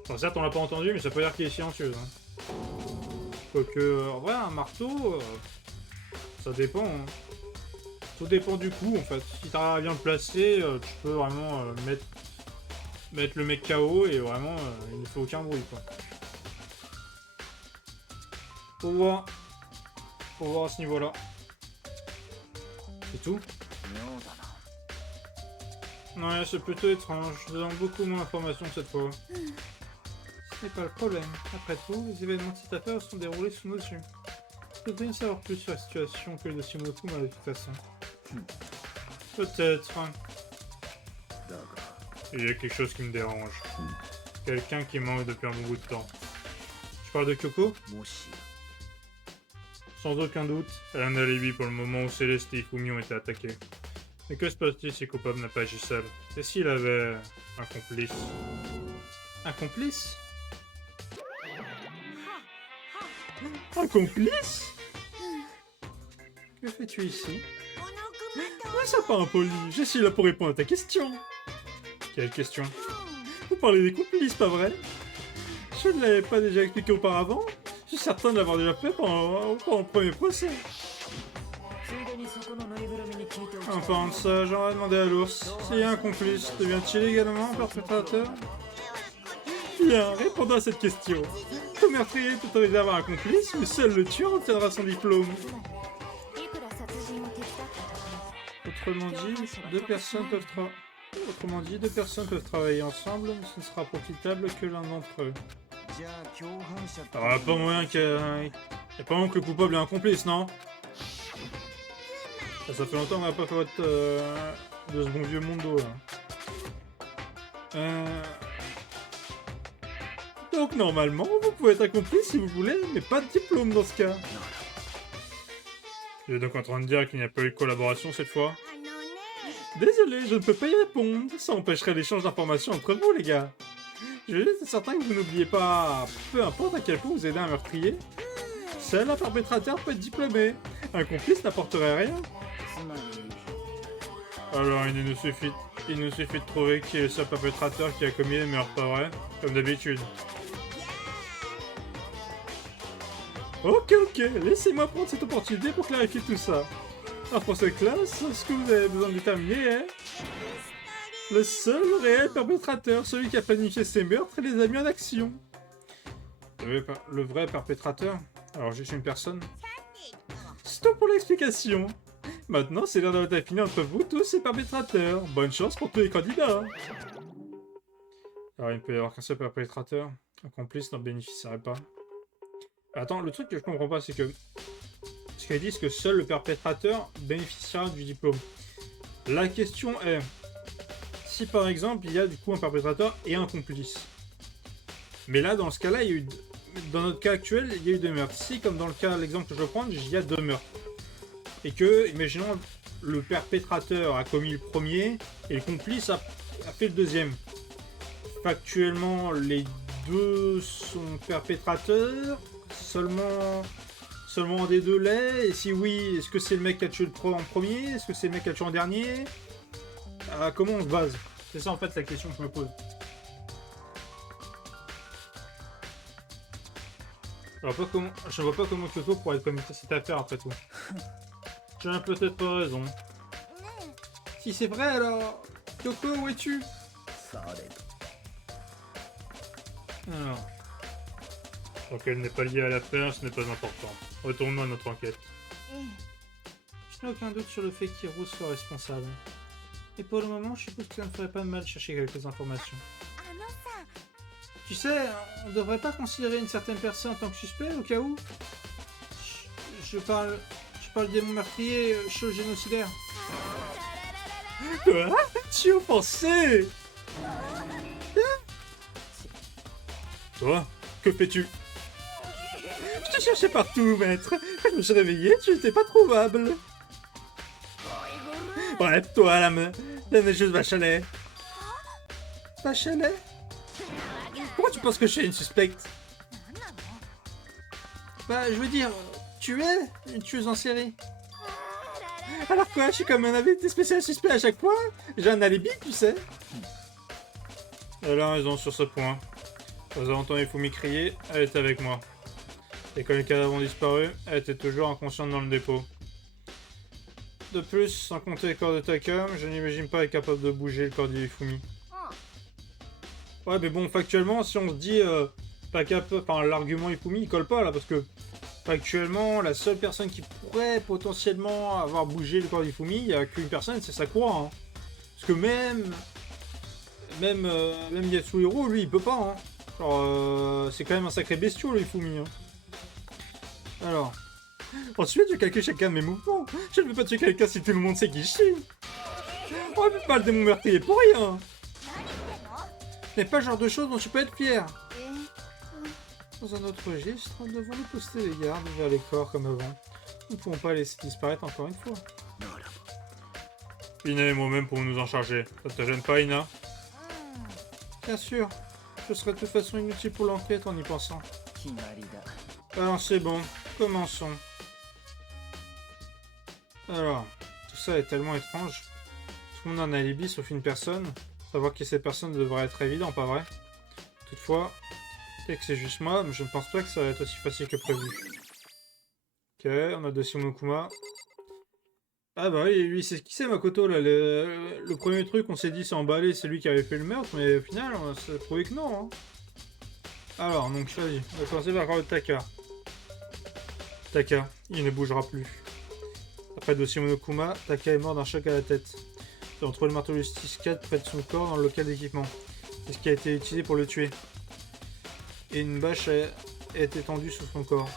Enfin, certes, on l'a pas entendu, mais ça peut dire qu'il est silencieuse. Hein. Quoique, en vrai, un marteau... ça dépend, hein. Tout dépend du coup, en fait. Si t'arrives à bien le placer, tu peux vraiment mettre le mec KO et vraiment, il ne fait aucun bruit, quoi. Faut voir. pour voir à ce niveau-là. C'est tout? Ouais, c'est plutôt étrange. Je donne beaucoup moins d'informations cette fois. Ce n'est pas le problème. Après tout, les événements de cette affaire sont déroulés sous nos yeux. Je devrais savoir plus sur la situation que le dossier Mokuma de toute façon. Peut-être. Il y a quelque chose qui me dérange. Quelqu'un qui manque depuis un bon bout de temps. Je parle de Kyoko? Sans aucun doute, elle a un alibi pour le moment où Céleste et Ifumi ont été attaqués. Mais que se passe-t-il si Coupable n'a pas agi seul? Et s'il avait un complice? Un complice? Un complice? Que fais-tu ici? Mais ça pas impoli, je suis là pour répondre à ta question. Quelle question? Vous parlez des complices, pas vrai? Je ne l'avais pas déjà expliqué auparavant? Je suis certain de l'avoir déjà fait pendant le premier procès. En parlant de ça, j'aurais demandé à l'ours. S'il y a un complice, devient-il également un perpétrateur? Bien, répondons à cette question. Tout meurtrier est autorisé à avoir un complice, mais seul le tueur obtiendra son diplôme. Autrement dit, deux personnes peuvent travailler ensemble, mais ce ne sera profitable que l'un d'entre eux. Alors, il n'y a pas moyen qu'il y a pas moyen que le coupable ait un complice, non? Ça fait longtemps qu'on n'a pas fait votre, de ce bon vieux Mondo, là. Donc, normalement, vous pouvez être un complice si vous voulez, mais pas de diplôme dans ce cas. Tu es donc en train de dire qu'il n'y a pas eu de collaboration cette fois? Désolé, je ne peux pas y répondre. Ça empêcherait l'échange d'informations entre vous, les gars. Je veux juste être certain que vous n'oubliez pas, peu importe à quel point vous aidez un meurtrier, seul un perpétrateur peut être diplômé. Un complice n'apporterait rien. Alors, il nous suffit de trouver qui est le seul perpétrateur qui a commis les meurtres, pas vrai? Comme d'habitude. Ok, laissez-moi prendre cette opportunité pour clarifier tout ça. Alors pour cette classe, ce que vous avez besoin de déterminer est le seul réel perpétrateur, celui qui a planifié ces meurtres et les a mis en action. Le vrai perpétrateur? Alors juste une personne? Stop pour l'explication. Maintenant, c'est l'heure de la finir entre vous tous et perpétrateurs. Bonne chance pour tous les candidats. Alors il ne peut y avoir qu'un seul perpétrateur. Un complice n'en bénéficierait pas. Attends, le truc que je comprends pas, c'est que ce qu'ils disent que seul le perpétrateur bénéficiera du diplôme. La question est, si par exemple il y a du coup un perpétrateur et un complice. Mais là, dans ce cas-là, il y a eu, dans notre cas actuel, il y a eu deux meurtres. Si, comme dans le cas, l'exemple que je vais prendre, il y a deux meurtres. Et que, imaginons, le perpétrateur a commis le premier et le complice a fait le deuxième. Factuellement, les deux sont perpétrateurs. Seulement un des deux l'est. Et si oui, est-ce que c'est le mec qui a tué en premier? Est-ce que c'est le mec qui a tué en dernier? Comment on se base? C'est ça en fait la question que je me pose. Je vois pas comment Kyoko pourrait être commis cette affaire après tout. Tu as peut-être pas raison. Si c'est vrai alors, Kyoko, où es-tu? Alors. Donc elle n'est pas liée à l'affaire, ce n'est pas important. Retournons à notre enquête. Je n'ai aucun doute sur le fait qu'Hiro soit responsable. Et pour le moment, je suppose que ça ne ferait pas de mal de chercher quelques informations. Tu sais, on ne devrait pas considérer une certaine personne en tant que suspect au cas où. Je parle des meurtriers chauds génocidaires. Quoi? Tu es offensé? Toi, que fais-tu? Je te cherchais partout, maître. Quand je me suis réveillé, tu n'étais pas trouvable. Bref, toi, la neigeuse Bachelet. Bachelet? Pourquoi tu penses que je suis une suspecte? Bah, je veux dire, tu es une tueuse en série. Alors quoi, je suis comme un invité spécial suspect à chaque fois? J'ai un alibi, tu sais. Elle a raison sur ce point. Quand j'ai entendu Ifumi crier, elle était avec moi. Et quand les cadavres ont disparu, elle était toujours inconsciente dans le dépôt. De plus, sans compter le corps de Takam, je n'imagine pas être capable de bouger le corps d'Ifumi. Ouais, mais bon, factuellement, si on se dit pas capable, enfin, l'argument Ifumi, il colle pas là, parce que Actuellement, la seule personne qui pourrait potentiellement avoir bougé le corps d'Ifumi, il n'y a qu'une personne, c'est Sakura. Hein. Parce que même Yatsuhiro, lui, il peut pas. Hein. Genre, c'est quand même un sacré bestiau, le Ifumi. Hein. Alors. Ensuite, je calcule chacun de mes mouvements. Je ne veux pas tuer quelqu'un si tout le monde sait qui je suis. On ne peut pas le démon meurtrier pour rien. Ce n'est pas le genre de choses dont tu peux être fier. Dans un autre registre, devons-nous poster les gardes vers les corps comme avant. Nous ne pouvons pas laisser disparaître encore une fois. Ina et moi-même pourrons nous en charger. Ça te gêne pas, Ina? Bien sûr. Je serai de toute façon inutile pour l'enquête en y pensant. Alors c'est bon, commençons. Alors, tout ça est tellement étrange. Tout le monde a un alibi sauf une personne. Savoir qui est cette personne devrait être évident, pas vrai? Toutefois, peut-être que c'est juste moi, mais je ne pense pas que ça va être aussi facile que prévu. Ok, on a dossier Monokuma. Ah bah oui, lui c'est qui c'est Makoto là, le premier truc on s'est dit c'est emballé, c'est lui qui avait fait le meurtre, mais au final on s'est trouvé que non. Hein. Alors, donc choisis. On va commencer par le Taka. Taka, il ne bougera plus. Après le dossier Monokuma, Taka est mort d'un choc à la tête. Nous avons trouvé le marteau justice 4 près de son corps dans le local d'équipement. C'est ce qui a été utilisé pour le tuer. Et une bâche a été tendue sous son corps.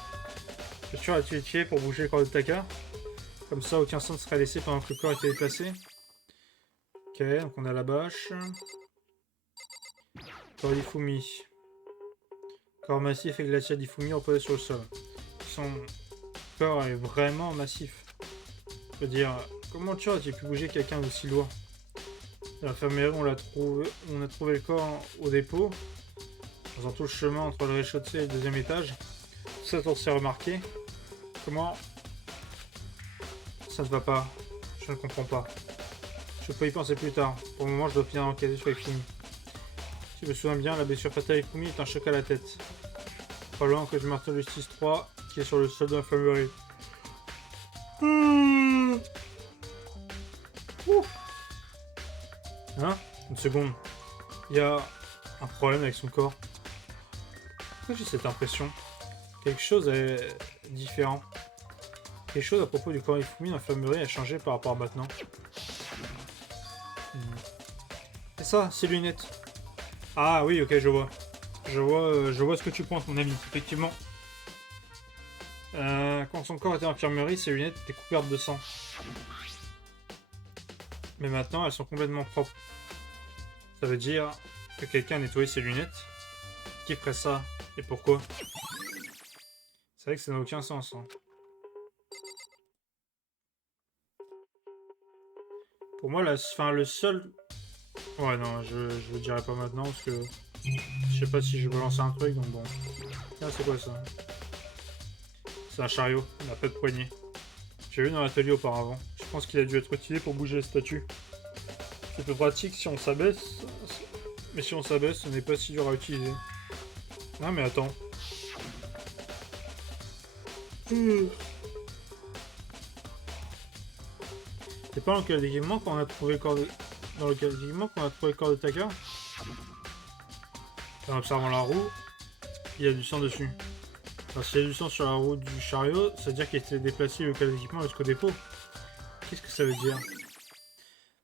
Le tueur a été tué pour bouger le corps de Taka. Comme ça, aucun sang ne serait laissé pendant que le corps était déplacé. Ok, donc on a la bâche. Corps d'Ifumi. Corps massif et glacial d'Ifumi reposé sur le sol. Son corps est vraiment massif. Je veux dire, comment le tueur a-t-il pu bouger quelqu'un d'aussi lourd? À l'infirmerie, on a trouvé le corps au dépôt. En faisant tout le chemin entre le rez-de-chaussée et le deuxième étage. Tout ça, on s'est remarqué. Comment ça ne va pas? Je ne comprends pas. Je peux y penser plus tard. Pour le moment, je dois bien enquêter sur Ifumi. Si je me souviens bien, la blessure fatale Ifumi est un choc à la tête. Probablement que je marteau le 6-3 qui est sur le sol de l'infirmerie. Hein? Une seconde. Il y a un problème avec son corps. Pourquoi j'ai cette impression? Quelque chose est différent. Quelque chose à propos du corps Ifumi dans l'infirmerie a changé par rapport à maintenant. C'est ça, ces lunettes. Ah oui, ok, je vois. Je vois ce que tu pointes, mon ami, effectivement. Quand son corps était en infirmerie, ses lunettes étaient couvertes de sang. Mais maintenant, elles sont complètement propres. Ça veut dire que quelqu'un a nettoyé ses lunettes. Qui ferait ça? Et pourquoi? C'est vrai que ça n'a aucun sens. Hein. Pour moi, le seul... Ouais, non, je le dirai pas maintenant parce que... Je sais pas si je veux lancer un truc, donc bon. Ah, c'est quoi ça? C'est un chariot, il n'a pas de poignée. J'ai vu dans l'atelier auparavant. Je pense qu'il a dû être utilisé pour bouger les statues. C'est peu pratique si on s'abaisse. Mais si on s'abaisse, ce n'est pas si dur à utiliser. Ah mais attends. C'est pas dans quel équipement qu'on a trouvé le corps de... Dans lequel équipement qu'on a trouvé le corps de Taka? En observant la roue, il y a du sang dessus. Alors s'il y a du sang sur la roue du chariot, ça veut dire qu'il a été déplacé le local d'équipement jusqu'au dépôt. Qu'est-ce que ça veut dire?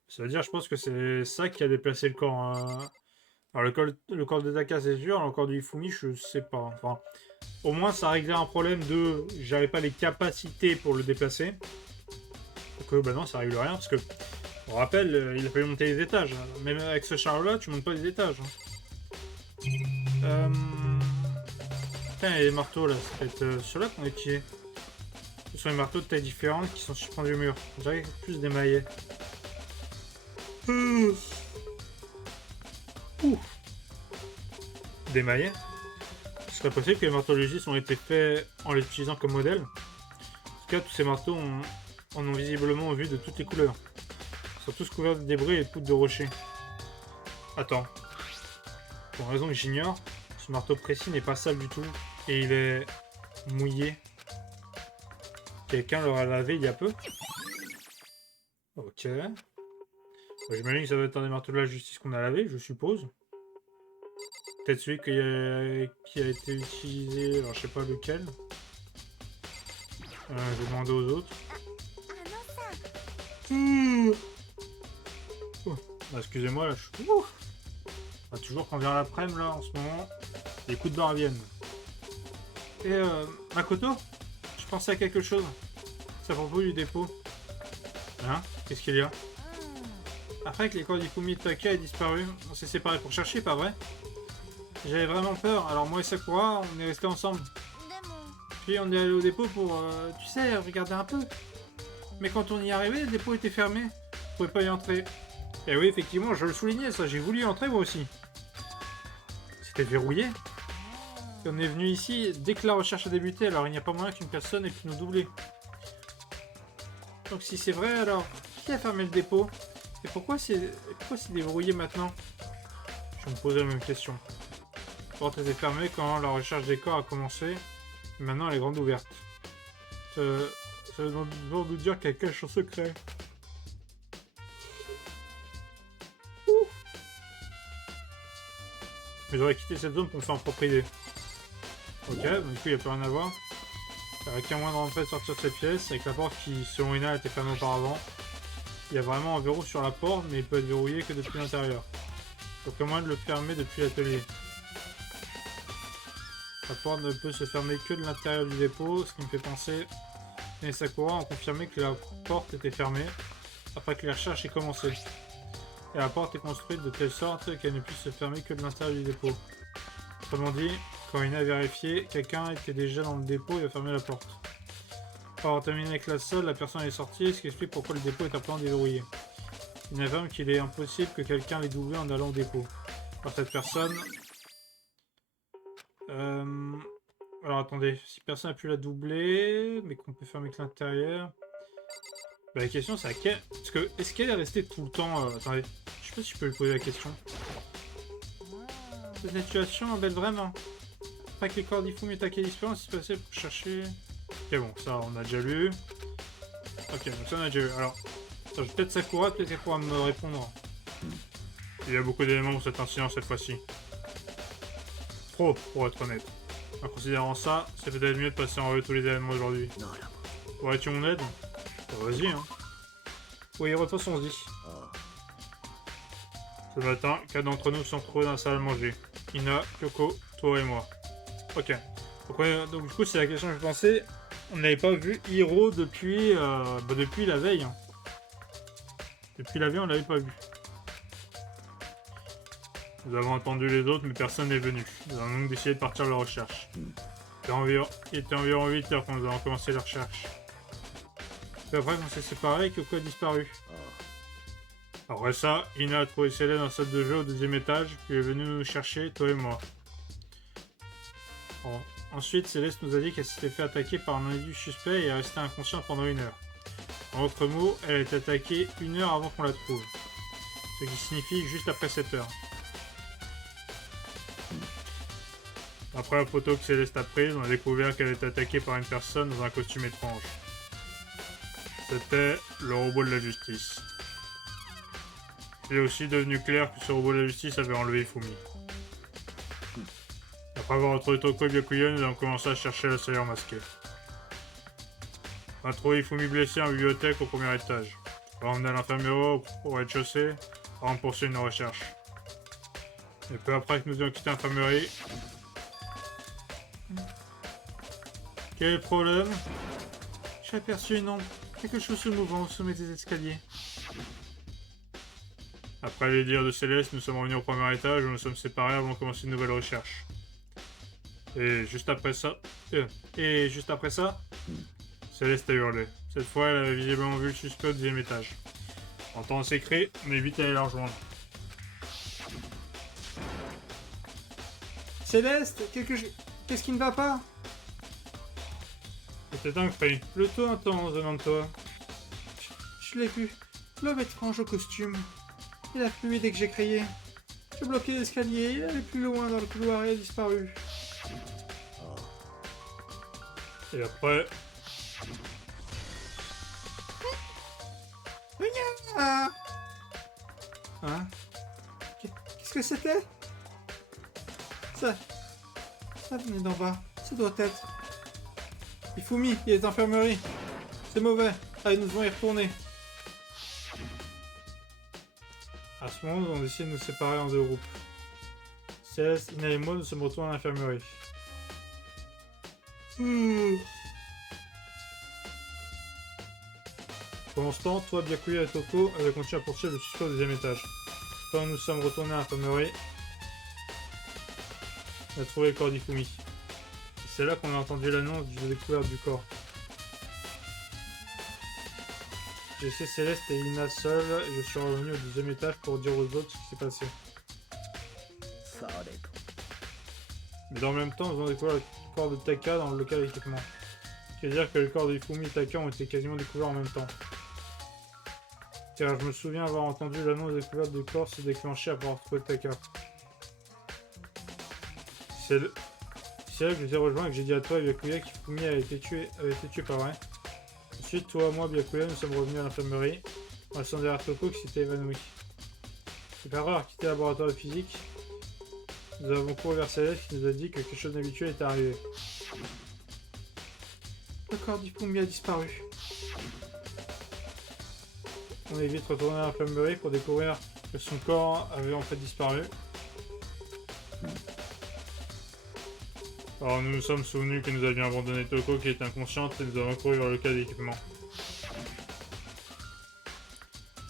Ça veut dire, je pense que c'est ça qui a déplacé le corps. Alors le corps de Taka c'est sûr, le corps du Ifumi je sais pas. Enfin, au moins ça a réglé un problème de j'avais pas les capacités pour le déplacer. Donc bah non, ça règle rien parce que on rappelle, il a fallu monter les étages. Même avec ce chariot là, tu montes pas les étages. Putain, il y a les marteaux là, ça va être ceux-là qu'on a utilisés. Ce sont les marteaux de taille différente qui sont suspendus au mur. On dirait plus des maillets. Des maillets. Ce serait possible que les marteaux légistes ont été faits en les utilisant comme modèle. En tout cas, tous ces marteaux en ont visiblement vu de toutes les couleurs. Ils sont tous couverts de débris et de poutres de rochers. Attends. Pour une raison que j'ignore, ce marteau précis n'est pas sale du tout. Et il est mouillé. Quelqu'un l'aura lavé il y a peu. Ok. J'imagine que ça va être un des marteaux de la justice qu'on a lavé, je suppose. Peut-être celui qui a été utilisé, alors je sais pas lequel. Je vais demander aux autres. あのさ Oh. Ah, excusez-moi, là, je suis... Ah, toujours quand vient l'après-midi, là, en ce moment, les coups de barre viennent. Et, Makoto, je pensais à quelque chose. C'est à propos du dépôt. Hein? Qu'est-ce qu'il y a? Après que les corps d'Ifumi Taka aient disparu, on s'est séparés pour chercher, pas vrai? J'avais vraiment peur, alors moi et Sakura, on est restés ensemble. でも Puis on est allé au dépôt pour, tu sais, regarder un peu. Mais quand on y est arrivé, le dépôt était fermé. On pouvait pas y entrer. Et oui, effectivement, je le soulignais, ça, j'ai voulu y entrer moi aussi. C'était verrouillé. Et on est venu ici dès que la recherche a débuté, alors il n'y a pas moyen qu'une personne ait pu nous doubler. Donc si c'est vrai, alors, qui a fermé le dépôt? Et pourquoi c'est déverrouillé maintenant? Je me posais la même question. La porte était fermée quand la recherche des corps a commencé. Et maintenant, elle est grande ouverte. Ça veut donc nous dire qu'il y a quelque chose de secret. Ouh. Mais j'aurais quitté cette zone pour me faire en propre idée. Ok, donc du coup, il n'y a plus rien à voir. Il n'y a qu'un moyen de rentrer et de sortir de cette pièce, avec la porte qui, selon Ina, était fermée auparavant. Il y a vraiment un verrou sur la porte, mais il peut être verrouillé que depuis l'intérieur. Donc, à moins de le fermer depuis l'atelier. La porte ne peut se fermer que de l'intérieur du dépôt, ce qui me fait penser... Et Sakura ont confirmé que la porte était fermée, après que les recherches aient commencé. Et la porte est construite de telle sorte qu'elle ne puisse se fermer que de l'intérieur du dépôt. Autrement dit, quand Ina a vérifié, quelqu'un était déjà dans le dépôt et a fermé la porte. Après avoir terminé avec la salle, la personne est sortie, ce qui explique pourquoi le dépôt est un peu déverrouillé. Il affirme qu'il est impossible que quelqu'un l'ait doublé en allant au dépôt. Alors cette personne... Alors attendez, si personne n'a pu la doubler, mais qu'on peut fermer que l'intérieur... Bah, la question c'est à quel... Parce que, est-ce qu'elle est restée tout le temps... Attendez, je sais pas si je peux lui poser la question. Cette situation embête vraiment. Après que les corps d'Ifumi Taka disparu, c'est passé pour chercher... Ok bon, ça on a déjà lu. Ok, donc ça on a déjà lu. Alors, peut-être Sakura, peut-être qu'elle pourra me répondre. Il y a beaucoup d'éléments pour cet incident cette fois-ci. Trop, pour être honnête. En considérant ça, c'est peut-être mieux de passer en revue tous les événements aujourd'hui. Aurais-tu mon aide? Vas-y, hein. Oui, repose, on se dit. Ce matin, 4 d'entre nous sont retrouvés dans la salle à manger. Ina, Kyoko, toi et moi. Ok. Donc du coup, c'est la question que je pensais. On n'avait pas vu Hiro depuis, depuis la veille. Hein. Depuis la veille, on l'avait pas vu. Nous avons entendu les autres, mais personne n'est venu. Nous avons donc décidé de partir à la recherche. Il était environ 8 heures quand nous avons commencé la recherche. Puis après, quand on s'est séparés, Kyoko a disparu. Après ça, Ina a trouvé Céleste dans la salle de jeu au 2e étage, puis est venue nous chercher, toi et moi. Bon. Ensuite, Céleste nous a dit qu'elle s'était fait attaquer par un individu suspect et est restée inconsciente pendant 1 heure. En d'autres mots, elle a été attaquée 1 heure avant qu'on la trouve. Ce qui signifie juste après 7 heures. Après la photo que Céleste a prise, on a découvert qu'elle était attaquée par une personne dans un costume étrange. C'était le robot de la justice. Il est aussi devenu clair que ce robot de la justice avait enlevé Ifumi. Après avoir retrouvé Toko et Byakuya, nous avons commencé à chercher l'assaillant masqué. On a trouvé Ifumi blessé en bibliothèque au 1er étage. On l'a emmené à l'infirmerie au rez-de-chaussée avant de poursuivre nos recherches. Et peu après que nous ayons quitté l'infirmerie... Quel est le problème? J'ai aperçu une ombre. Quelque chose se mouvant au sommet des escaliers. Après les dires de Céleste, nous sommes revenus au 1er étage où nous sommes séparés avant de commencer une nouvelle recherche. Et juste après ça... Céleste a hurlé. Cette fois, elle avait visiblement vu le suspect au 2e étage. En entendant ses cris, on est vite allé la rejoindre. Céleste, qu'est-ce qui ne va pas? C'était un cri, plutôt intense venant de toi. Je l'ai vu. L'homme étrange au costume. Il a fui dès que j'ai crié. J'ai bloqué l'escalier, il allait plus loin dans le couloir et a disparu. Et après... Ah. Hein? Qu'est-ce que c'était? Ça venait d'en bas. Ça doit être... Ifumi, il est à l'infirmerie. C'est mauvais. Allez, nous devons y retourner. À ce moment, on décide de nous séparer en deux groupes. Céleste, Ina et moi, nous sommes retournés à l'infirmerie. Pendant ce temps, toi, Byakuya et Toko avaient continué à poursuivre le suspect au deuxième étage. Quand nous sommes retournés à l'infirmerie, on a trouvé le corps d'Ifumi. C'est là qu'on a entendu l'annonce de la découverte du corps. J'ai laissé Céleste et Ina seuls et je suis revenu au deuxième étage pour dire aux autres ce qui s'est passé. Mais dans le même temps, nous avons découvert le corps de Taka dans le local d'équipement. Ce qui veut dire que le corps d'Ifumi et Taka ont été quasiment découverts en même temps. Car je me souviens avoir entendu l'annonce de découverte du corps se déclencher après avoir trouvé Taka. C'est là que je les ai rejoints et que j'ai dit à toi et Byakuya qu'Ifumi avait été tué par vrai. Ensuite, toi, moi, Byakuya, nous sommes revenus à l'infirmerie en laissant derrière Toko qui s'était évanoui. C'est par avoir quitté le laboratoire de physique. Nous avons couru vers Céleste qui nous a dit que quelque chose d'inhabituel était arrivé. Le corps d'Ifumi a disparu. On est vite retourné à l'infirmerie pour découvrir que son corps avait en fait disparu. Alors nous nous sommes souvenus que nous avions abandonné Toko qui était inconsciente et nous avons couru vers le local d'équipement.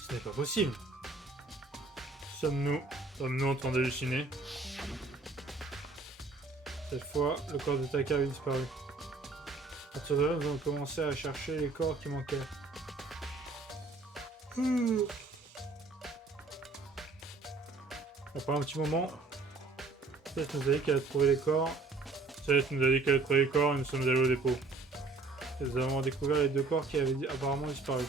Ce n'est pas possible. Sommes-nous en train d'halluciner? Cette fois, le corps de Taka avait disparu. À partir de là, nous avons commencé à chercher les corps qui manquaient. Après un petit moment, Céleste nous a dit qu'elle a trouvé les corps. Céleste nous a dit qu'elle a trouvé les corps et nous sommes allés au dépôt. Et nous avons découvert les deux corps qui avaient apparemment disparu.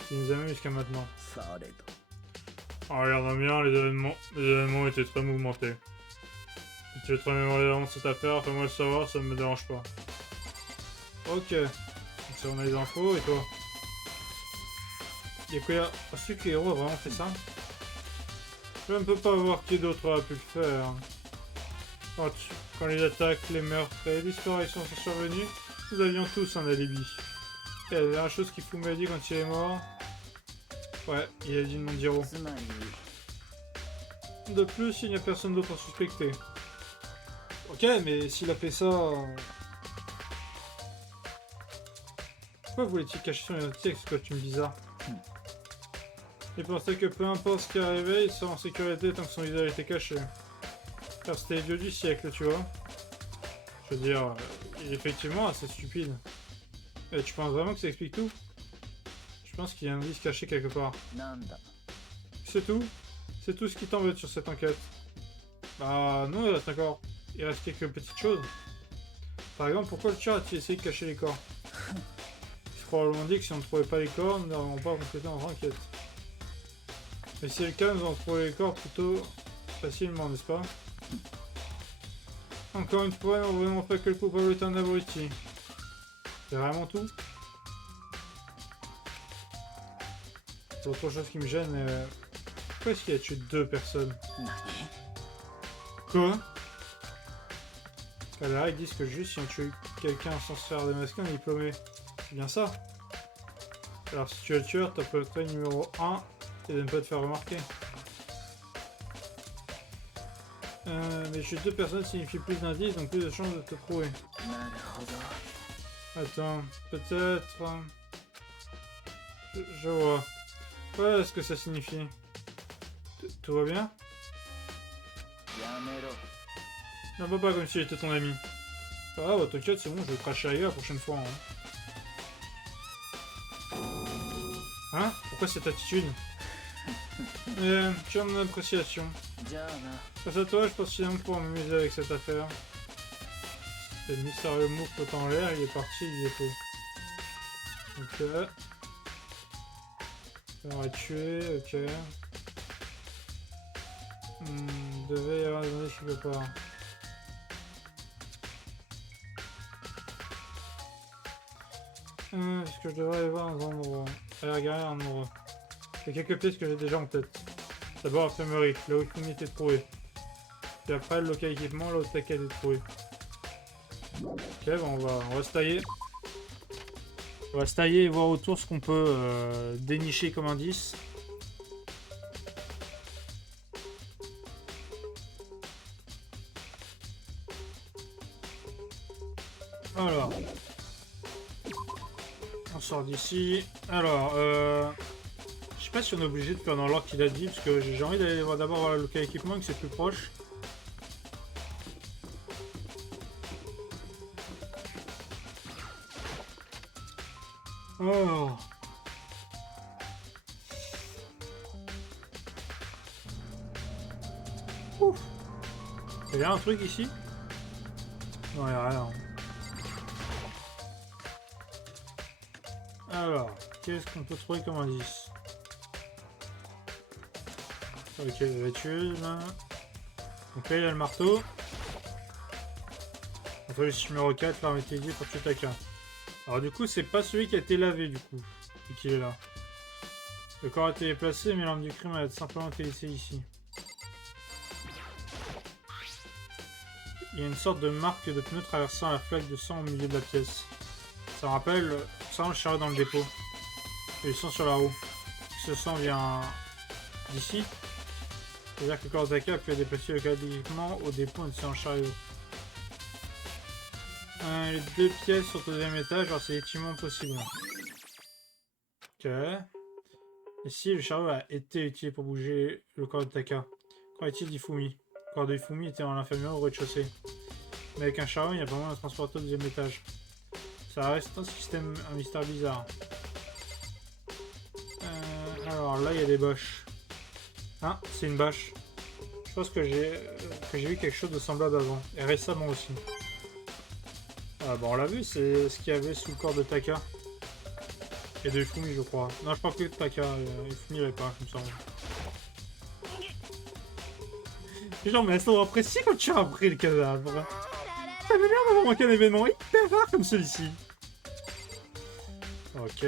Ce qui nous amène jusqu'à maintenant. En regardant bien, les événements étaient très mouvementés. Si tu veux te remémorer avant cette affaire, fais-moi le savoir, ça ne me dérange pas. Ok. Donc ça, on a les infos, et toi? Byakuya, est-ce que Hiro a vraiment fait ça? Je ne peux pas voir qui d'autre a pu le faire. Quand les attaques, les meurtres et les disparitions sont survenus, nous avions tous un alibi. Et la dernière chose qu'Ifumi a dit quand il est mort... Ouais, il a dit non Jiro. De plus, il n'y a personne d'autre à suspecter. Ok, mais s'il a fait ça... Pourquoi voulait-il cacher son identité avec ce costume bizarre? Il pensait que peu importe ce qui arrivait, il serait en sécurité tant que son visage était caché. Car c'était l'idiot du siècle, tu vois. Je veux dire, il est effectivement assez stupide. Et tu penses vraiment que ça explique tout? Je pense qu'il y a un indice caché quelque part. C'est tout? C'est tout ce qui t'embête sur cette enquête? Bah non, il reste quelques petites choses. Par exemple, pourquoi le tueur a-t-il essayé de cacher les corps? C'est probablement dit que si on ne trouvait pas les corps, nous n'aurions pas complété notre enquête. Mais si c'est le cas, nous allons trouver les corps plutôt facilement, n'est-ce pas? Encore une fois, nous n'avons vraiment fait que le coupable est un abruti. C'est vraiment tout? C'est autre chose qui me gêne, pourquoi est-ce qu'il a tué 2 personnes? Quoi? Car là, ils disent que juste si on tue quelqu'un sans se faire démasquer, on est diplômé. C'est bien ça? Alors si tu es le tueur, t'as peut-être numéro 1 et de ne pas te faire remarquer. Mais tuer 2 personnes signifie plus d'indices, donc plus de chances de te trouver. Attends, peut-être... Je vois. Ouais, ce que ça signifie. Tout va bien? Non, pas comme si j'étais ton ami. Ah bah t'inquiète, c'est bon, je vais cracher ailleurs la prochaine fois. Hein? Pourquoi cette attitude? Tu as mon appréciation. Face à toi, je pense finalement pouvoir m'amuser avec cette affaire. C'est le mystérieux mot flottant en l'air, il est parti du dépôt. Ok. On va tuer, ok. Devait y avoir des indices quelque part. Est-ce que je devrais aller voir un endroit? Aller regarder un endroit. Il y a quelques pièces que j'ai déjà en tête. D'abord l'infirmerie, là où Ifumi était trouvé. Puis après, le local équipement, l'autre taquet est trouvé. Ok, bon, on va se tailler. On va se tailler et voir autour ce qu'on peut dénicher comme indice. Alors, on sort d'ici. Alors, je sais pas si on est obligé de faire dans l'ordre qu'il a dit, parce que j'ai envie d'aller d'abord voir le local équipement, que c'est plus proche. Oh. Ouf. Il y a un truc ici? Non, il n'y a rien. Alors, qu'est-ce qu'on peut trouver comme indice? Ok, la voiture, là. Donc là, il y a le marteau. Police numéro 4, l'arme est aiguë pour tuer quelqu'un. Alors du coup, c'est pas celui qui a été lavé, du coup, vu qu'il est là. Le corps a été déplacé, mais l'arme du crime a simplement été laissée ici. Il y a une sorte de marque de pneu traversant la flaque de sang au milieu de la pièce. Ça me rappelle le chariot dans le dépôt. Et le sang sur la roue. Ce sang vient d'ici. C'est-à-dire que le corps d'Aka a pu déplacer le cadre d'équipement au dépôt en utilisant le chariot. Les deux pièces sont au deuxième étage, alors c'est effectivement possible. Ok. Ici, le chariot a été utilisé pour bouger le corps de Taka. Qu'en est-il d'Ifumi? Le corps d'Ifumi était dans l'infirmerie au rez-de-chaussée. Mais avec un chariot, il y a vraiment un transporteur au deuxième étage. Ça reste un mystère bizarre. Alors là, il y a des bâches. Ah, c'est une bâche. Je pense que j'ai vu quelque chose de semblable avant. Et récemment aussi. Ah, bon, on l'a vu, c'est ce qu'il y avait sous le corps de Taka. Et de Ifumi, je crois. Non, je pense que Taka. Ifumi, il avait pas, comme ça. Genre, mais elles sont appréciées quand tu as appris le cadavre. Ça veut dire d'avoir manqué un événement hyper rare comme celui-ci. Ok.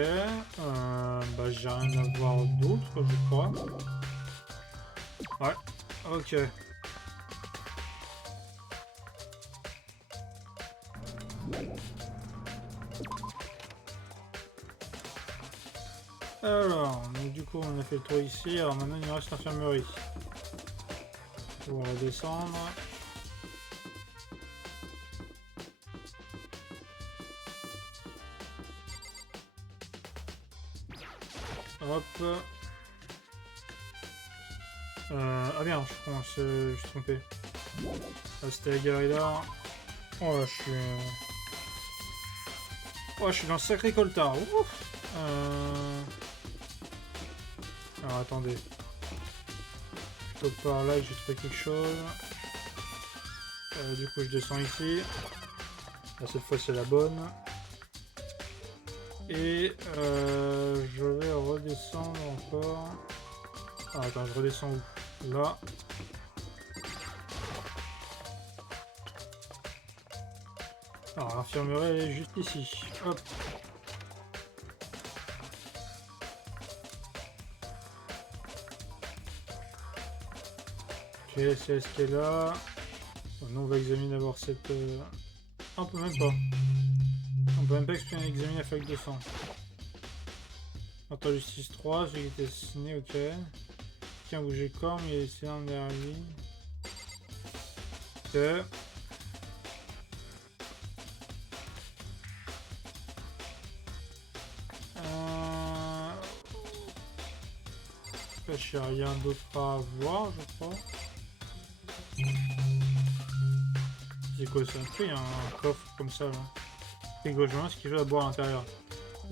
Bah, j'ai rien à voir d'autre, je crois. Ouais. Ok. Alors, donc, du coup, on a fait le tour ici. Alors maintenant, il nous reste l'infirmerie. On va descendre. Hop. Ah bien, je suis trompé. Là, c'était la galerie d'art. Oh là, je suis dans le sacré coltard. Ouf. Alors attendez. Plutôt que par là, j'ai trouvé quelque chose. Du coup, je descends ici. Là, cette fois, c'est la bonne. Et je vais redescendre encore. Ah, attends, je redescends où? Là. Alors, l'infirmerie, elle est juste ici. Hop. Ok, c'est ce qui est là. Bon, nous, on va examiner d'abord cette... Ah, on peut même pas. On peut même pas examiner la flaque de sang. Entendu 6-3, celui qui était assassiné, ok. Qui a bougé le corps, mais il a laissé l'arme derrière lui. Ok. Je n'ai rien d'autre à voir, je crois. C'est quoi ça? Il y a un coffre comme ça là. Et gauchement, ce qui veut à boire à l'intérieur.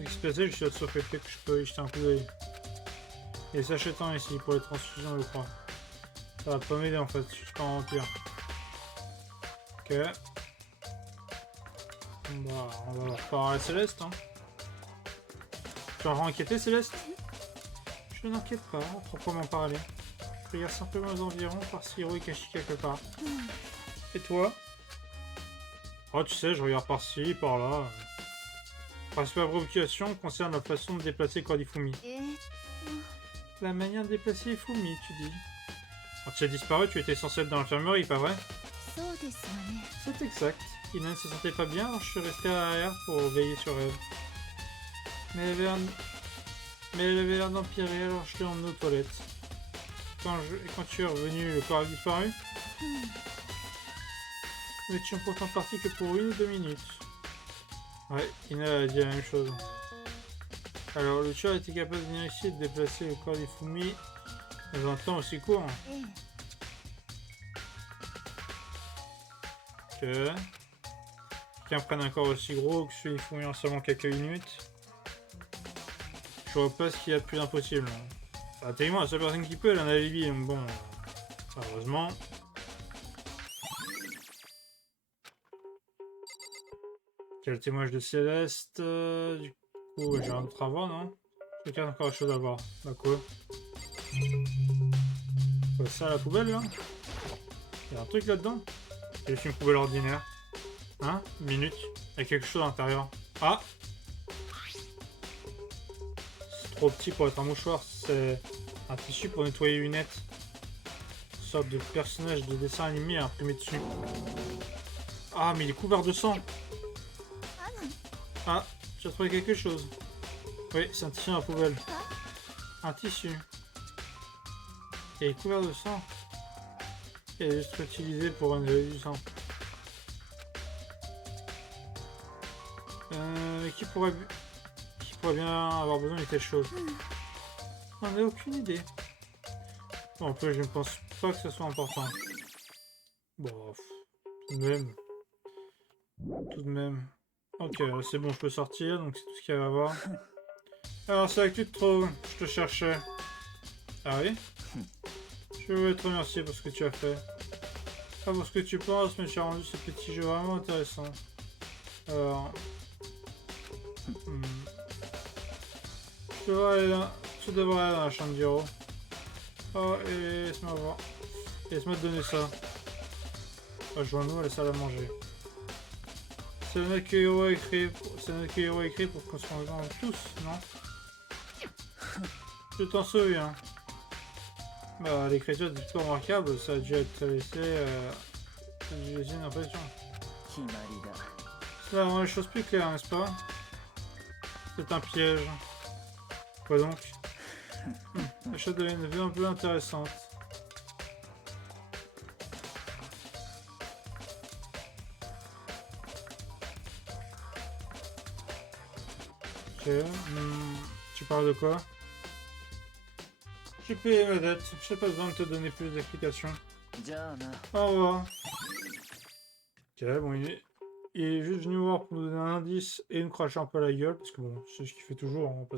Explosé, je suis sûr que je peux y jeter un coup d'œil. Et sachet de temps ici pour les transfusions, je crois. Ça va pas m'aider en fait, je suis pas en vampire. Ok. Bah, on va voir la Céleste. Hein. Tu vas enquêter, Céleste? Je n'enquête pas, à proprement parler. Je regarde simplement les environs, par si Hiro est caché quelque part. Et toi? Oh, tu sais, je regarde par-ci, par-là. La principale préoccupation concerne la façon de déplacer le corps d'Ifumi. La manière de déplacer Ifumi, tu dis? Quand tu as disparu, tu étais censé être dans l'infirmerie, pas vrai? そうですわね。 C'est exact. Ina ne se sentait pas bien, alors je suis resté à l'arrière pour veiller sur elle. Mais elle avait l'air d'empirer, alors je l'ai emmenée aux toilettes. Quand tu es revenu, le corps a disparu. Nous étions pourtant partis que pour 1 ou 2 minutes. Ouais, Ina a dit la même chose. Alors, le tueur était capable de venir ici et de déplacer le corps d'Ifumi dans un temps aussi court. ええ。 Que quelqu'un prenne un corps aussi gros que celui d'Ifumi en seulement quelques minutes. Je vois pas ce qu'il y a de plus impossible. Enfin, techniquement, la seule personne qui peut, elle a un alibi, donc bon, heureusement. Quel témoignage de Céleste. Du coup, j'ai un autre à voir, non? Je qu'il y a encore autre chose à voir. Bah quoi? Quoi, ça, la poubelle, là? Il y a un truc là-dedans? C'est juste une poubelle ordinaire. Hein? Une minute. Il y a quelque chose à l'intérieur. Ah! C'est trop petit pour être un mouchoir. C'est un tissu pour nettoyer les lunettes. Une sorte de personnage de dessin animé imprimé dessus. Ah, mais il est couvert de sang! Ah, j'ai trouvé quelque chose. Oui, c'est un tissu dans la poubelle. Un tissu. Et il est couvert de sang. Il est juste utilisé pour enlever du sang. Qui pourrait bien avoir besoin de telle chose? On n'a aucune idée. Bon, en plus, je ne pense pas que ce soit important. Bon, tout de même. Tout de même. Ok, c'est bon, je peux sortir, donc c'est tout ce qu'il y avait à voir. Alors, c'est là que tu te trouves. Je te cherchais. Ah oui? Je voulais te remercier pour ce que tu as fait. Pas pour ce que tu penses, mais tu as rendu ce petit jeu vraiment intéressant. Alors... Tu devrais aller dans la chambre d'Hiro. Oh, et laisse-moi voir. Laisse-moi te donner ça. Rejoins-nous à la salle à manger. C'est le note que Hiro a écrit. C'est le note que Hiro a écrit pour qu'on se rende tous, non? Je t'en souviens. Bah, l'écriture est plutôt remarquable, ça a dû être laissé. Ça a dû laisser une impression. Cela rend les choses plus claires, n'est-ce pas? C'est un piège. Quoi donc? La chose devient un peu intéressante. Ok. Tu parles de quoi? J'ai payé ma dette. Je n'ai pas besoin de te donner plus d'explications. Au revoir. Ok, bon, il est juste venu voir pour nous donner un indice et nous cracher un peu à la gueule, parce que bon, c'est ce qu'il fait toujours, on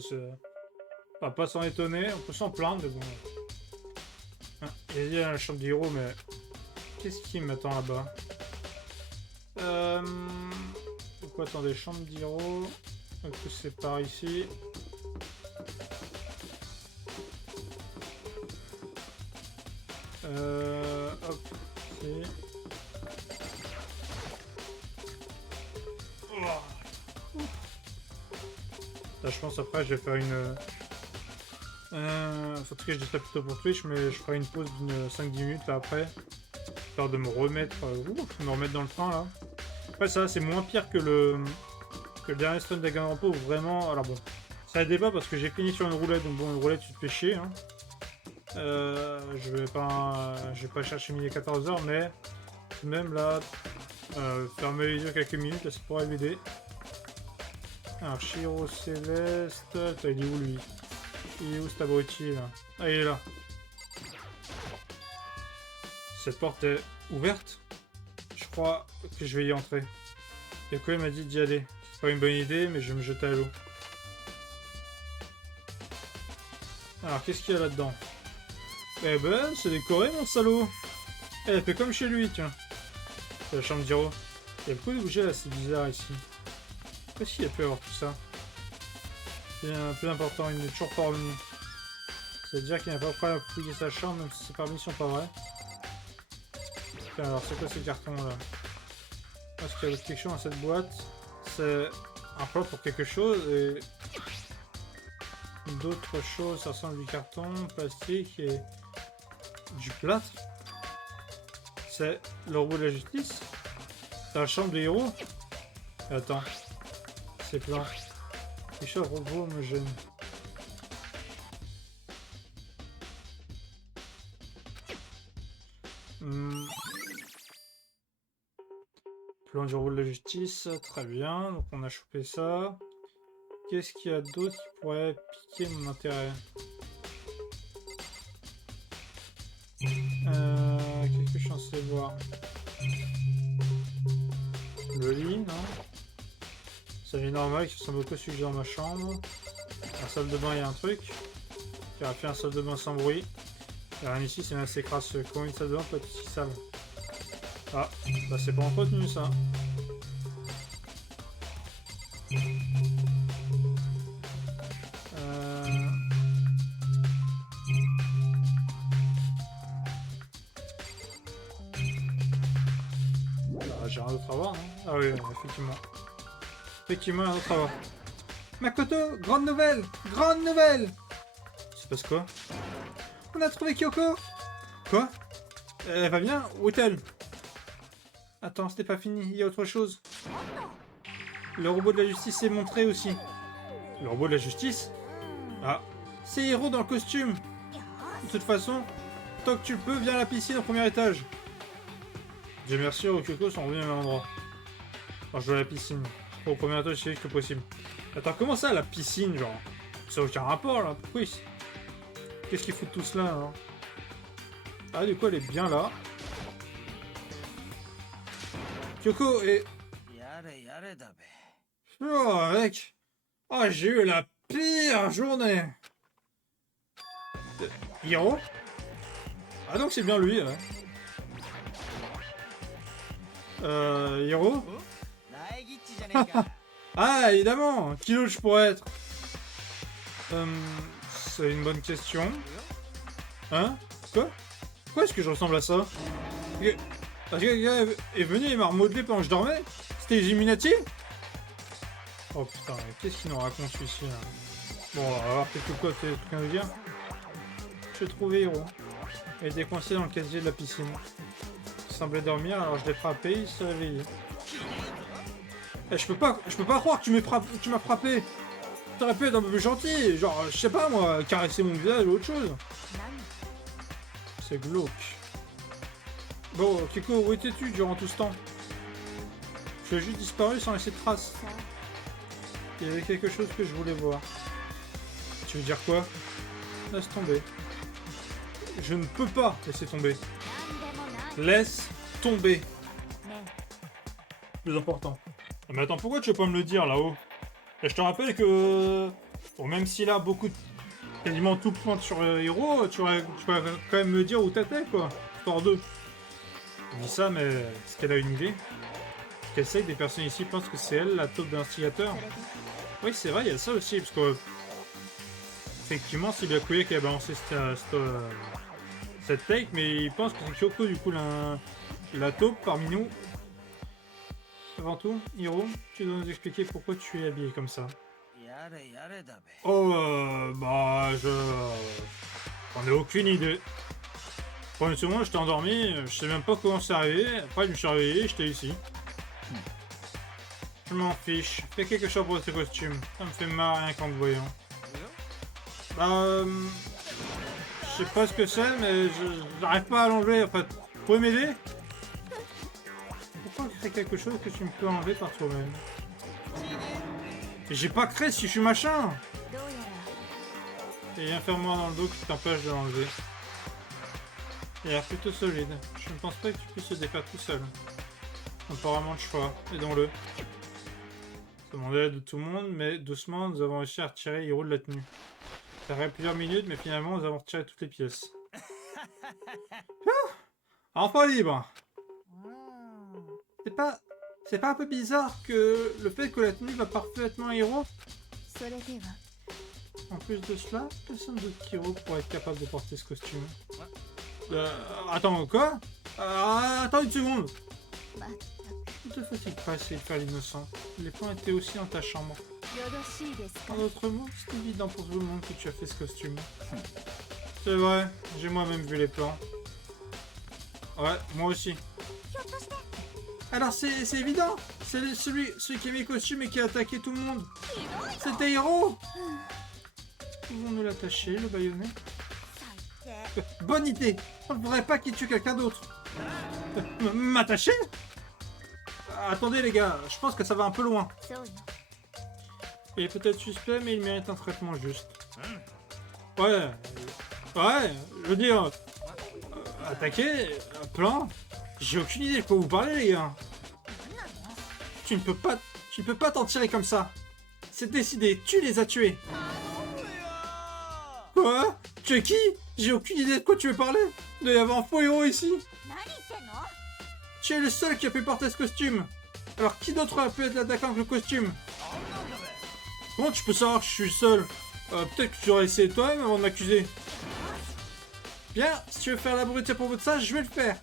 va pas s'en étonner, on peut s'en plaindre, mais bon. Hein, il y a la chambre d'Hiro, mais qu'est-ce qui m'attend là-bas? Pourquoi attendez, chambre d'Hiro, donc c'est par ici. Hop, ici. Là, je pense après je vais faire une... faut que je dise ça plutôt pour Twitch, mais je ferai une pause d'une 5-10 minutes là après. Histoire de me remettre... me remettre dans le train là. Après ça, c'est moins pire que le dernier stream d'Danganronpa où vraiment... Alors bon, ça débat parce que j'ai fini sur une roulette, donc bon, une roulette tu te fais chier. Hein. Je vais pas chercher midi 14h, mais tout de même là, fermer les yeux quelques minutes, là, ça pourrait m'aider. Alors, Shiro Céleste, il est où lui? Il est où cet abruti là? Ah, il est là. Cette porte est ouverte? Je crois que je vais y entrer. Yoko m'a dit d'y aller. C'est pas une bonne idée, mais je vais me jeter à l'eau. Alors, qu'est-ce qu'il y a là-dedans? Eh ben, c'est décoré, mon salaud! Elle fait comme chez lui, tiens. C'est la chambre d'Hiro. Il y a beaucoup de bougies là, c'est bizarre ici. Qu'est-ce qu'il a pu avoir tout ça? C'est un peu important, il n'est toujours pas revenu. C'est-à-dire qu'il n'a pas prêt à fouiller sa chambre, même si c'est par mission pas vrai. Putain, alors c'est quoi ces cartons là? Est-ce qu'il y a quelque chose dans cette boîte? C'est un plot pour quelque chose et... D'autres choses, ça ressemble à du carton, plastique et... Du plâtre? C'est le robot de la justice? C'est la chambre de héros? Attends. C'est plein. Richard robot homogène. Plan du robot de la justice, très bien. Donc on a chopé ça. Qu'est-ce qu'il y a d'autre qui pourrait piquer mon intérêt? Qu'est-ce que je suis censé voir? Le lit, non? C'est un lit normal qui ressemble beaucoup à celui que j'ai dans ma chambre. La salle de bain, il y a un truc. Qui aurait fait un salle de bain sans bruit. Il n'y a rien ici, c'est assez crasseux. Comment une salle de bain peut être aussi sale? Ah, bah c'est pas entretenu ça. J'ai rien d'autre à voir, non? Ah oui, effectivement. Effectivement, rien d'autre à voir. Makoto, grande nouvelle! Grande nouvelle! Il se passe quoi? On a trouvé Kyoko! Quoi? Elle va bien? Où est-elle? Attends, c'était pas fini, il y a autre chose. Le robot de la justice s'est montré aussi. Le robot de la justice? Ah, c'est Hiro dans le costume! De toute façon, tant que tu le peux, viens à la piscine au premier étage. Dieu merci, Kyoko sont revenus au même endroit. Alors je vais à la piscine. Au premier étage, c'est vite que possible. Attends, comment ça, la piscine, genre? Ça n'a aucun rapport, là. Pourquoi ils... Qu'est-ce qu'ils foutent tout cela, là? Ah, du coup, elle est bien là. Kyoko est... Oh, mec. Oh, j'ai eu la pire journée. Hiro? Ah, donc c'est bien lui, ouais. Hiro? Ah, évidemment! Qui d'autre je pourrais être? C'est une bonne question. Hein? Quoi? Pourquoi est-ce que je ressemble à ça? Parce que le gars est venu et m'a remodelé pendant que je dormais? C'était Illuminati? Oh putain, qu'est-ce qu'il nous raconte celui-ci là? Bon, on va voir quelque chose de truc à nous dire. J'ai trouvé Hiro. Il était coincé dans le casier de la piscine. Il semblait dormir, alors je l'ai frappé, il s'est réveillé. Eh, je peux pas croire que tu m'as frappé. T'aurais pu être un peu plus gentil, genre, je sais pas moi, caresser mon visage ou autre chose. C'est glauque. Bon, Kiko, où étais-tu durant tout ce temps? Tu as juste disparu sans laisser de traces. Il y avait quelque chose que je voulais voir. Tu veux dire quoi? Laisse tomber. Je ne peux pas laisser tomber. Laisse tomber. Plus important. Mais attends, pourquoi tu veux pas me le dire là-haut? Et je te rappelle que... Bon, même si là, beaucoup de... Quasiment tout pointe sur Hiro, tu vas quand même me dire où t'étais, quoi. Histoire 2. Je dis ça, mais est-ce qu'elle a une idée? Qu'elle sait que des personnes ici pensent que c'est elle, la taupe d'instigateur? Oui, c'est vrai, il y a ça aussi, parce que... Effectivement, c'est Byakuya qui a balancé cette take, mais il pense que c'est Kyoko, du coup, la taupe parmi nous. Avant tout, Hiro, tu dois nous expliquer pourquoi tu es habillé comme ça. Oh, bah, j'en ai aucune idée. Pour une seconde, j'étais endormi, je sais même pas comment c'est arrivé. Après, je me suis réveillé, j'étais ici. Je m'en fiche. Fais quelque chose pour ce costume. Ça me fait marre rien qu'en te voyant. Je sais pas ce que c'est, mais j'arrive pas à l'enlever. En fait, vous pouvez m'aider? Pourquoi créer quelque chose que tu me peux enlever par toi-même? J'ai pas créé si je suis machin! Et viens faire moi dans le dos qui t'empêche de l'enlever. Il a l'air plutôt solide. Je ne pense pas que tu puisses se défaire tout seul. On n'a pas vraiment de choix. Aidons-le. Ça demandait l'aide de tout le monde, mais doucement, nous avons réussi à retirer Hiro de la tenue. Ça aurait plusieurs minutes, mais finalement, nous avons retiré toutes les pièces. Enfin libre! C'est pas un peu bizarre que le fait que la tenue va parfaitement à Hiro? En plus de cela, personne d'autre qu'Hiro pourrait être capable de porter ce costume. Attends, quoi? Attends une seconde! Ne te fatigue pas essayer de faire l'innocent. Les plans étaient aussi dans ta chambre. En d'autres mots, c'est évident pour tout le monde que tu as fait ce costume. C'est vrai, j'ai moi-même vu les plans. Ouais, moi aussi. Alors c'est évident. C'est celui qui a mis le costume et qui a attaqué tout le monde. C'était Hiro. Pouvons-nous l'attacher, le baïonnet? Bonne idée. On ne faudrait pas qu'il tue quelqu'un d'autre. M'attacher? Attendez les gars, je pense que ça va un peu loin. Il est peut-être suspect, mais il mérite un traitement juste. Ouais, je veux dire, attaquer, plan, j'ai aucune idée de quoi vous parlez les gars. Tu ne peux pas t'en tirer comme ça. C'est décidé, tu les as tués. Quoi? Tu es qui? J'ai aucune idée de quoi tu veux parler. Il doit y avoir un faux héros ici. Tu es le seul qui a pu porter ce costume. Alors qui d'autre a pu être l'attaquant avec le costume? Comment tu peux savoir que je suis le seul? Peut-être que tu aurais essayé toi-même avant de m'accuser. Bien, si tu veux faire la brute pour votre ça, je vais le faire.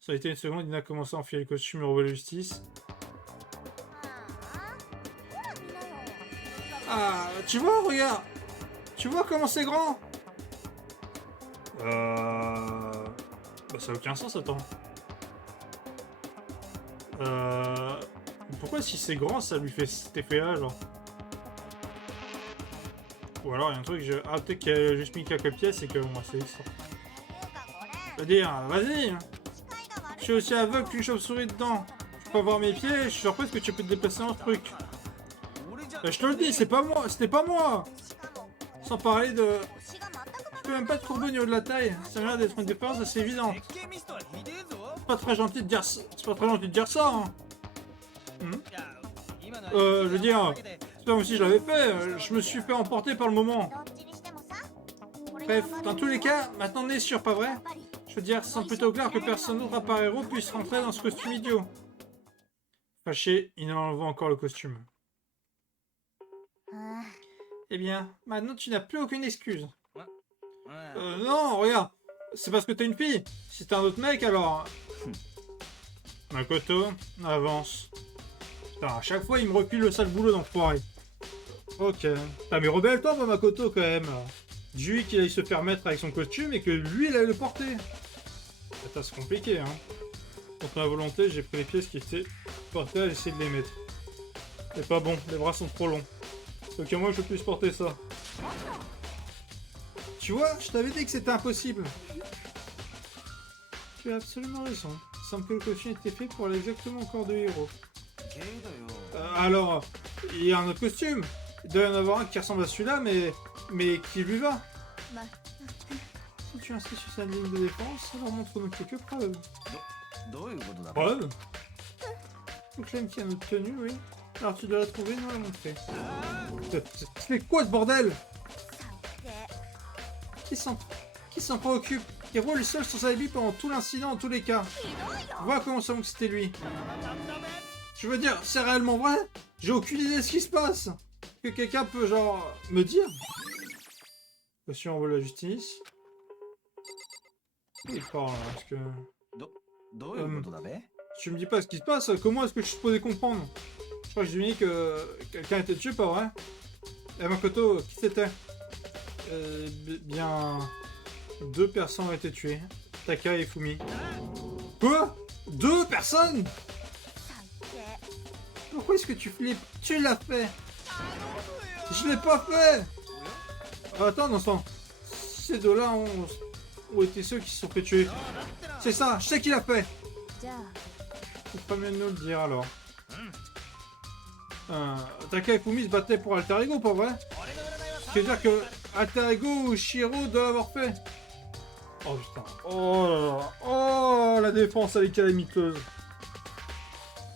Ça a été une seconde, il a commencé à enfiler le costume et revoit la justice. Ah, tu vois, regarde. Tu vois comment c'est grand? Bah ça n'a aucun sens, attends. Pourquoi si c'est grand, ça lui fait cet effet-là, genre? Ou alors il y a un truc, ah peut-être qu'il a juste mis quelques pièces et que moi c'est ça. Je veux dire, vas-y. Je suis aussi aveugle qu'une chauve-souris dedans. Je peux voir mes pieds, je suis surprise que tu peux te déplacer dans ce truc. Je te le dis, c'est pas moi, c'était pas moi. Sans parler de... Je peux même pas te courber au niveau de la taille. Ça a l'air d'être une différence assez évidente. C'est pas très gentil de dire ça. C'est pas très gentil de dire ça, hein. Je veux dire, c'est pas comme si je l'avais fait. Je me suis fait emporter par le moment. Bref, dans tous les cas, maintenant on est sûr, pas vrai? Je veux dire, ça semble plutôt clair que personne d'autre à part héros puisse rentrer dans ce costume idiot. Fâché, il enlève encore le costume. Eh bien, maintenant tu n'as plus aucune excuse. Non, regarde, c'est parce que t'es une fille. Si t'es un autre mec, alors... Makoto, avance. Putain, à chaque fois, il me recule le sale boulot d'enfoiré. Ok. Ah, mais rebelle-toi, moi, Makoto, quand même. Dis-lui qu'il aille se faire mettre avec son costume et que lui, il aille le porter. Attends, c'est compliqué, hein. Contre ma volonté, j'ai pris les pièces qui étaient portées à essayer de les mettre. C'est pas bon, les bras sont trop longs. Faut que moi, je puisse porter ça. Tu vois, je t'avais dit que c'était impossible. Tu as absolument raison. Il semble que le costume était fait pour aller exactement au corps de héros. Alors, il y a un autre costume. Il doit y en avoir un qui ressemble à celui-là, mais qui lui va. Si tu insistes sur sa ligne de défense, alors montre-nous quelques preuves. Preuves? Tu claimes qu'il y a une autre tenue, oui. Alors tu dois la trouver, nous la montrer. C'est quoi ce bordel? Qui s'en préoccupe? Il roule seul sur sa habit pendant tout l'incident, en tous les cas. Vois comment ça que c'était lui. Je veux dire, c'est réellement vrai? J'ai aucune idée de ce qui se passe. Que quelqu'un peut, genre, me dire? Si on veut la justice. Il parle, parce que... tu me dis pas ce qui se passe, comment est-ce que je suis supposé comprendre? Je crois que j'ai deviné que quelqu'un était tué, pas vrai? Et Makoto, qui c'était? Bien... 2 personnes ont été tuées. Taka et Fumi. Quoi? 2 personnes? Pourquoi est-ce que tu flippes? Tu l'as fait! Je l'ai pas fait! Attends un instant. Ces deux-là ont été ceux qui se sont fait tuer. C'est ça, je sais qui l'a fait! C'est pas mieux de nous le dire alors. Taka et Fumi se battaient pour Alter Ego, pas vrai? Ce qui veut dire que Alter Ego ou Shiro doivent l'avoir fait. Oh putain. Oh là là. Oh, la défense, elle est calamiteuse.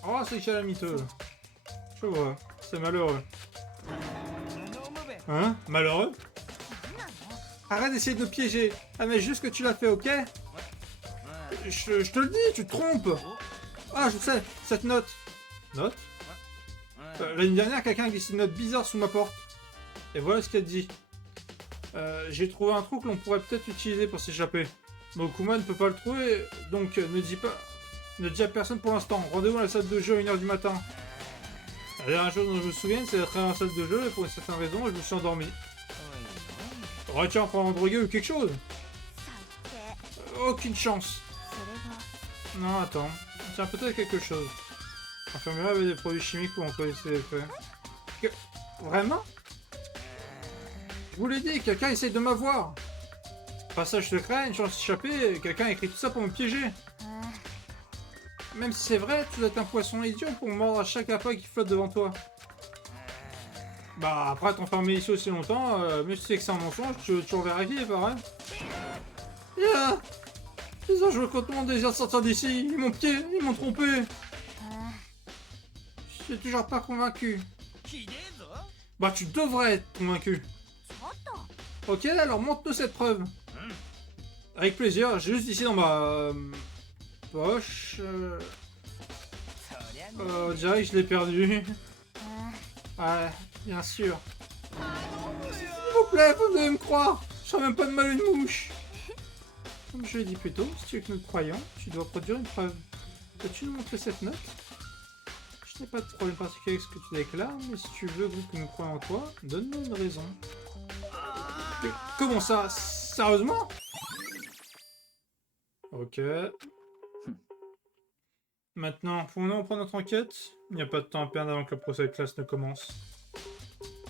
Oh, c'est calamiteuse. Je vois. C'est malheureux. Hein? Malheureux? Arrête d'essayer de me piéger. Ah, mais juste que tu l'as fait, ok? Je te le dis, tu te trompes. Ah, je sais. Cette note. Note? L'année dernière, quelqu'un a glissé une note bizarre sous ma porte. Et voilà ce qu'elle dit. J'ai trouvé un trou que l'on pourrait peut-être utiliser pour s'échapper. Mokuma ne peut pas le trouver, donc ne dis à personne pour l'instant. Rendez-vous à la salle de jeu à 1h du matin. La dernière chose dont je me souviens, c'est d'être à la salle de jeu et pour une certaine raison, je me suis endormi. Retiens pour un drogué ou quelque chose. Aucune chance. Non, attends. Tiens, peut-être quelque chose. L'infirmerie avait des produits chimiques pour en connaître les effets. Vraiment? Je vous l'ai dit, quelqu'un essaye de m'avoir. Passage secret, une chance d'échapper, quelqu'un a écrit tout ça pour me piéger. Même si c'est vrai, tu dois être un poisson idiot pour me mordre à chaque appât qui flotte devant toi. Bah, après t'enfermer ici aussi longtemps, mais tu sais que c'est un mensonge, tu veux toujours vérifier, pareil. Yeah. Les anges contre mon désir de sortir d'ici, ils m'ont trompé. Je suis toujours pas convaincu. Bah, tu devrais être convaincu. Ok, alors montre-nous cette preuve. Avec plaisir, j'ai juste ici dans ma poche. On dirait que je l'ai perdu. Ouais, bien sûr. S'il vous plaît, vous devez me croire. Je serais même pas de mal une mouche. Comme je l'ai dit plus tôt, si tu veux que nous te croyions, tu dois produire une preuve. Peux-tu nous montrer cette note? Je n'ai pas de problème particulier avec ce que tu déclares, mais si tu veux que nous croyions en toi, donne-nous une raison. Mais comment ça? Sérieusement? Ok. Maintenant, pouvons-nous reprendre notre enquête? Il n'y a pas de temps à perdre avant que le procès de classe ne commence.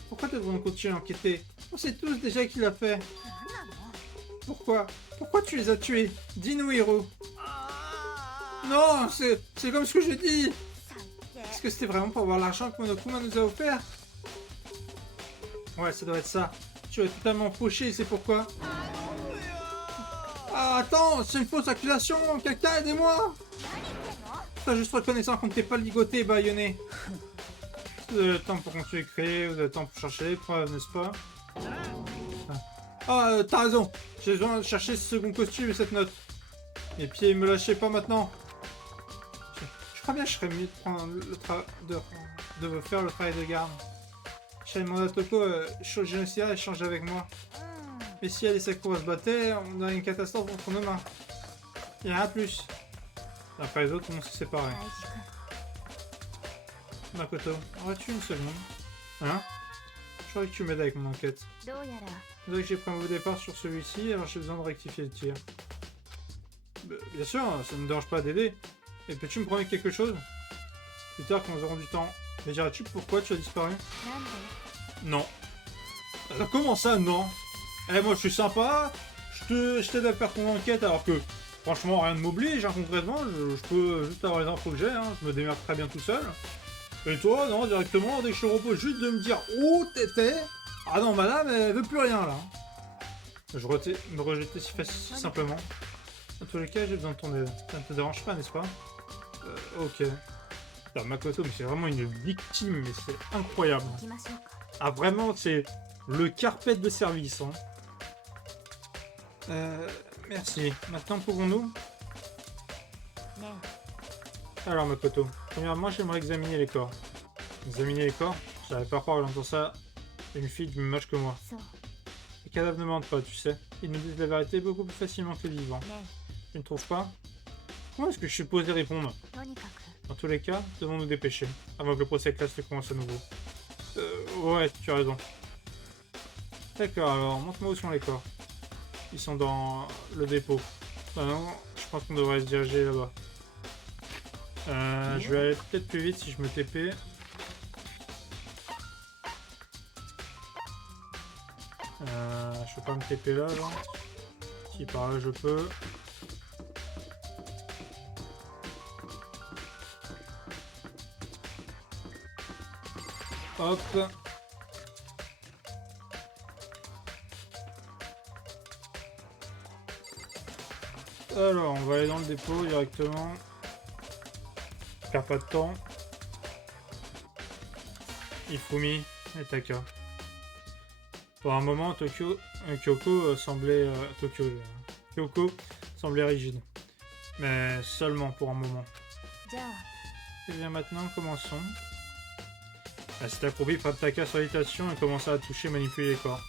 Pourquoi devons-nous continuer à enquêter? On sait tous déjà qui l'a fait. Pourquoi? Pourquoi tu les as tués? Dis-nous, héros. Non, c'est comme ce que j'ai dit. Est-ce que c'était vraiment pour avoir l'argent que Monokuma nous a offert? Ouais, ça doit être ça. Tu es totalement fauché, c'est pourquoi. Ah, attends, c'est une fausse accusation. Quelqu'un, aidez-moi. T'as juste reconnaissant qu'on ne t'est pas ligoté et baïonné. Vous avez le temps pour continuer de créer, vous avez le temps pour chercher les preuves, n'est-ce pas? Ah, t'as raison. J'ai besoin de chercher ce second costume et cette note. Les pieds, me lâchez pas maintenant. Je crois bien que je serais mieux de prendre de faire le travail de garde. J'ai demandé à Toko, Shoujinosuke échanger avec moi. Mais si elle et Sakura se battaient, on aurait une catastrophe entre nos mains. Il n'y a rien de plus. Après les autres, on s'est séparés. Makoto, aurais-tu une seconde? Hein? Je croyais que tu m'aides avec mon enquête. Désolé que j'ai pris un mauvais départ sur celui-ci, alors j'ai besoin de rectifier le tir. Bien sûr, ça ne me dérange pas d'aider. Et peux-tu me promettre quelque chose? Plus tard, quand nous aurons du temps. Mais diras-tu pourquoi tu as disparu? Non. Comment ça, non? Eh, moi je suis sympa, je t'aide à faire ton enquête alors que franchement rien ne m'oblige, hein, concrètement, je peux juste avoir les infos que j'ai, hein, je me démerde très bien tout seul. Et toi, non, directement, dès que je te repose juste de me dire où t'étais. Ah non, madame, elle veut plus rien là. Me rejeter si simplement. Dans tous les cas, j'ai besoin de ton aide. Ça ne te dérange pas, n'est-ce pas? Ok. Alors, Makoto, mais c'est vraiment une victime, mais c'est incroyable. Ah, vraiment, c'est le carpet de service, hein. Merci. Maintenant, pouvons-nous? Alors, Makoto, premièrement, j'aimerais examiner les corps. Examiner les corps? J'avais pas croire en entendant ça. Une fille du même âge que moi. Les cadavres ne mentent pas, tu sais. Ils nous disent la vérité beaucoup plus facilement que les vivants. Tu ne trouves pas? Comment est-ce que je suis supposé répondre? Dans tous les cas, devons nous dépêcher, avant que le procès de classe ne commence à nouveau. Ouais, tu as raison. D'accord, alors, montre-moi où sont les corps. Ils sont dans le dépôt. Ah non, je pense qu'on devrait se diriger là-bas. Je vais aller peut-être plus vite si je me TP. Je peux pas me TP là, genre. Si par là je peux. Hop. Alors, on va aller dans le dépôt directement. Perd pas de temps. Ifumi et Taka. Pour un moment, Kyoko semblait rigide. Mais seulement pour un moment. Et bien maintenant, commençons. Elle s'est accroupie près de Taka sur l'habitation et commença à toucher et manipuler les corps.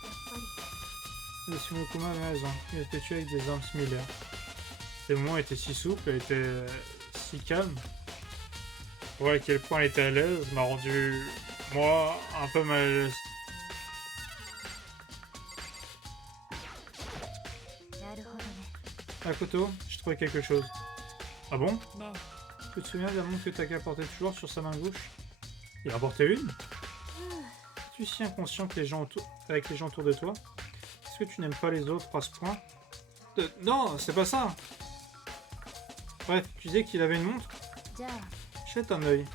Le Shimokuma avait raison. Il était tué avec des armes similaires. Ces moments étaient si souples, elle était si calme. Pour voir à quel point elle était à l'aise m'a rendu, moi, un peu mal à l'aise. Makoto, j'ai trouvé quelque chose. Ah bon? Tu te souviens de la montre que Taka portait toujours sur sa main gauche? Il en portait une? Es-tu si inconscient que avec les gens autour de toi? Est-ce que tu n'aimes pas les autres à ce point? Non, c'est pas ça! Bref, tu disais qu'il avait une montre? Jette un œil.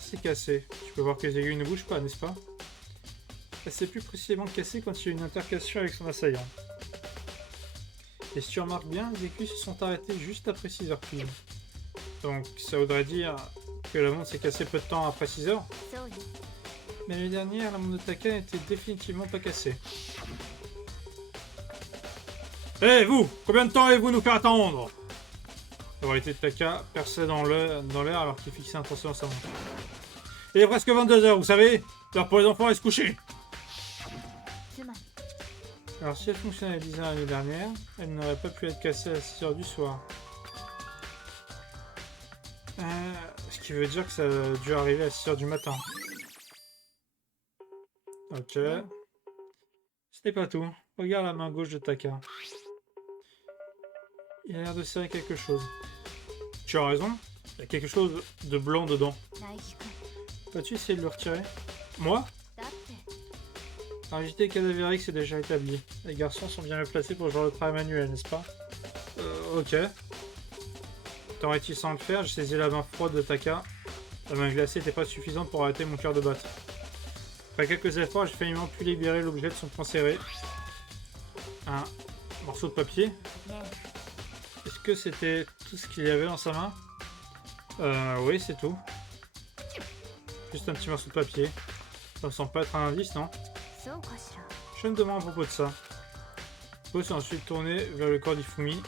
C'est cassé. Tu peux voir que les aiguilles ne bougent pas, n'est-ce pas? Elle s'est plus précisément cassée quand il y a eu une intercation avec son assaillant. Et si tu remarques bien, les aiguilles se sont arrêtées juste après 6h pile. Donc ça voudrait dire que la montre s'est cassée peu de temps après 6h. Mais l'année dernière, la montre de Taka n'était définitivement pas cassée. Hé vous! Combien de temps allez-vous nous faire attendre? La réalité de Taka perçait dans l'air alors qu'il fixait intensément sa montre. Il est presque 22h, vous savez? L'heure pour les enfants à se coucher. Alors si elle fonctionnait à 10h l'année dernière, elle n'aurait pas pu être cassée à 6h du soir. Ce qui veut dire que ça a dû arriver à 6h du matin. Ok. Ce n'est pas tout. Regarde la main gauche de Taka. Il a l'air de serrer quelque chose. Tu as raison. Il y a quelque chose de blanc dedans. Vas-tu essayer de le retirer? Moi? La rigidité cadavérique s'est déjà établie. Les garçons sont bien placés pour ce genre de travail manuel, n'est-ce pas? Ok. Étant réticent à le faire, j'ai saisi la main froide de Taka. La main glacée n'était pas suffisante pour arrêter mon cœur de battre. Après quelques efforts, j'ai faillement pu libérer l'objet de son poing serré. Un morceau de papier. Est-ce que c'était tout ce qu'il y avait dans sa main? Oui, c'est tout. Juste un petit morceau de papier. Ça me semble pas être un indice, non? Je me demande à propos de ça. Faut s'est ensuite tourné vers le corps d'Ifumi.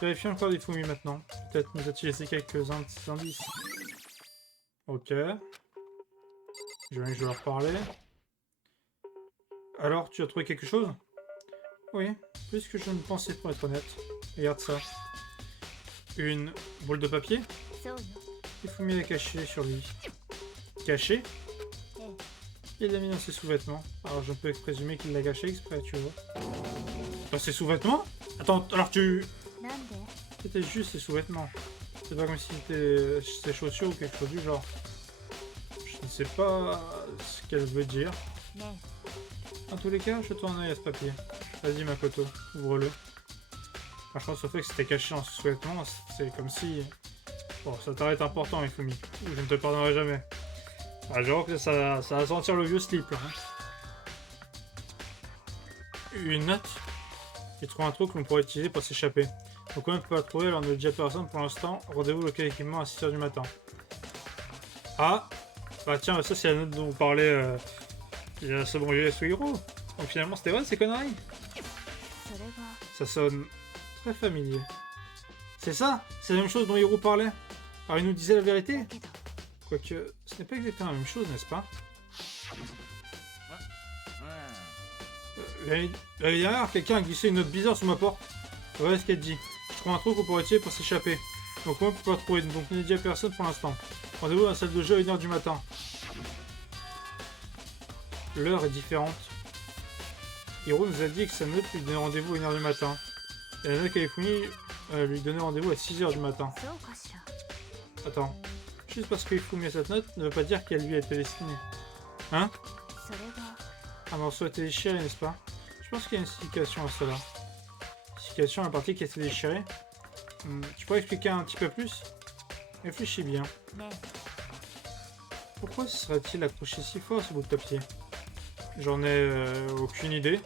Vérifions le corps d'Ifumi maintenant. Peut-être nous a-t-il laissé quelques indices. Ok. Je vais leur parler. Alors, tu as trouvé quelque chose? Oui, plus que je ne pensais pour être honnête. Regarde ça. Une boule de papier? Ifumi l'a cachée sur lui. Caché? Il l'a mis dans ses sous-vêtements. Alors je peux présumer qu'il l'a caché exprès, tu vois. Dans ses sous-vêtements? Attends, alors tu... C'était juste ses sous-vêtements. C'est pas comme si c'était ses chaussures ou quelque chose du genre. Je ne sais pas ce qu'elle veut dire. En tous les cas, jette-toi un œil à ce papier. Vas-y Makoto, ouvre-le. Franchement, ce fait que c'était caché dans ses sous-vêtements, c'est comme si... Bon, ça t'arrête important, Ifumi. Je ne te pardonnerai jamais. Ah, j'avoue que ça va sentir le vieux slip, là. Une note? J'ai trouvé un truc qu'on pourrait utiliser pour s'échapper. Donc on ne peut pas la trouver, alors ne le dis à personne pour l'instant. Rendez-vous local équipement à 6h du matin. Ah! Bah tiens, ça c'est la note dont on parlait il y a ce bon vieux Suhiro. Donc finalement c'était vrai ces conneries? Ça sonne très familier. C'est ça? C'est la même chose dont Hiro parlait? Alors il nous disait la vérité? Quoique, ce n'est pas exactement la même chose, n'est-ce pas? L'année dernière, quelqu'un a glissé une note bizarre sous ma porte. Voilà ce qu'elle dit. Je trouve un truc qu'on pourrait tirer pour s'échapper. Donc moi, on peut pas trouver, donc ne dis à personne pour l'instant. Rendez-vous dans la salle de jeu à 1h du matin. L'heure est différente. Hiro nous a dit que sa note lui donnait rendez-vous à 1h du matin. Et la note qu'Ifumi lui donnait rendez-vous à 6h du matin. Attends. Juste parce qu'Ifumi a cette note ne veut pas dire qu'elle lui a été destinée. Hein? Un morceau a été déchiré, n'est-ce pas? Je pense qu'il y a une signification à cela. Signification à la partie qui a été déchirée. Tu pourrais expliquer un petit peu plus? Réfléchis bien. Pourquoi serait-il accroché si fort à ce bout de papier? J'en ai aucune idée.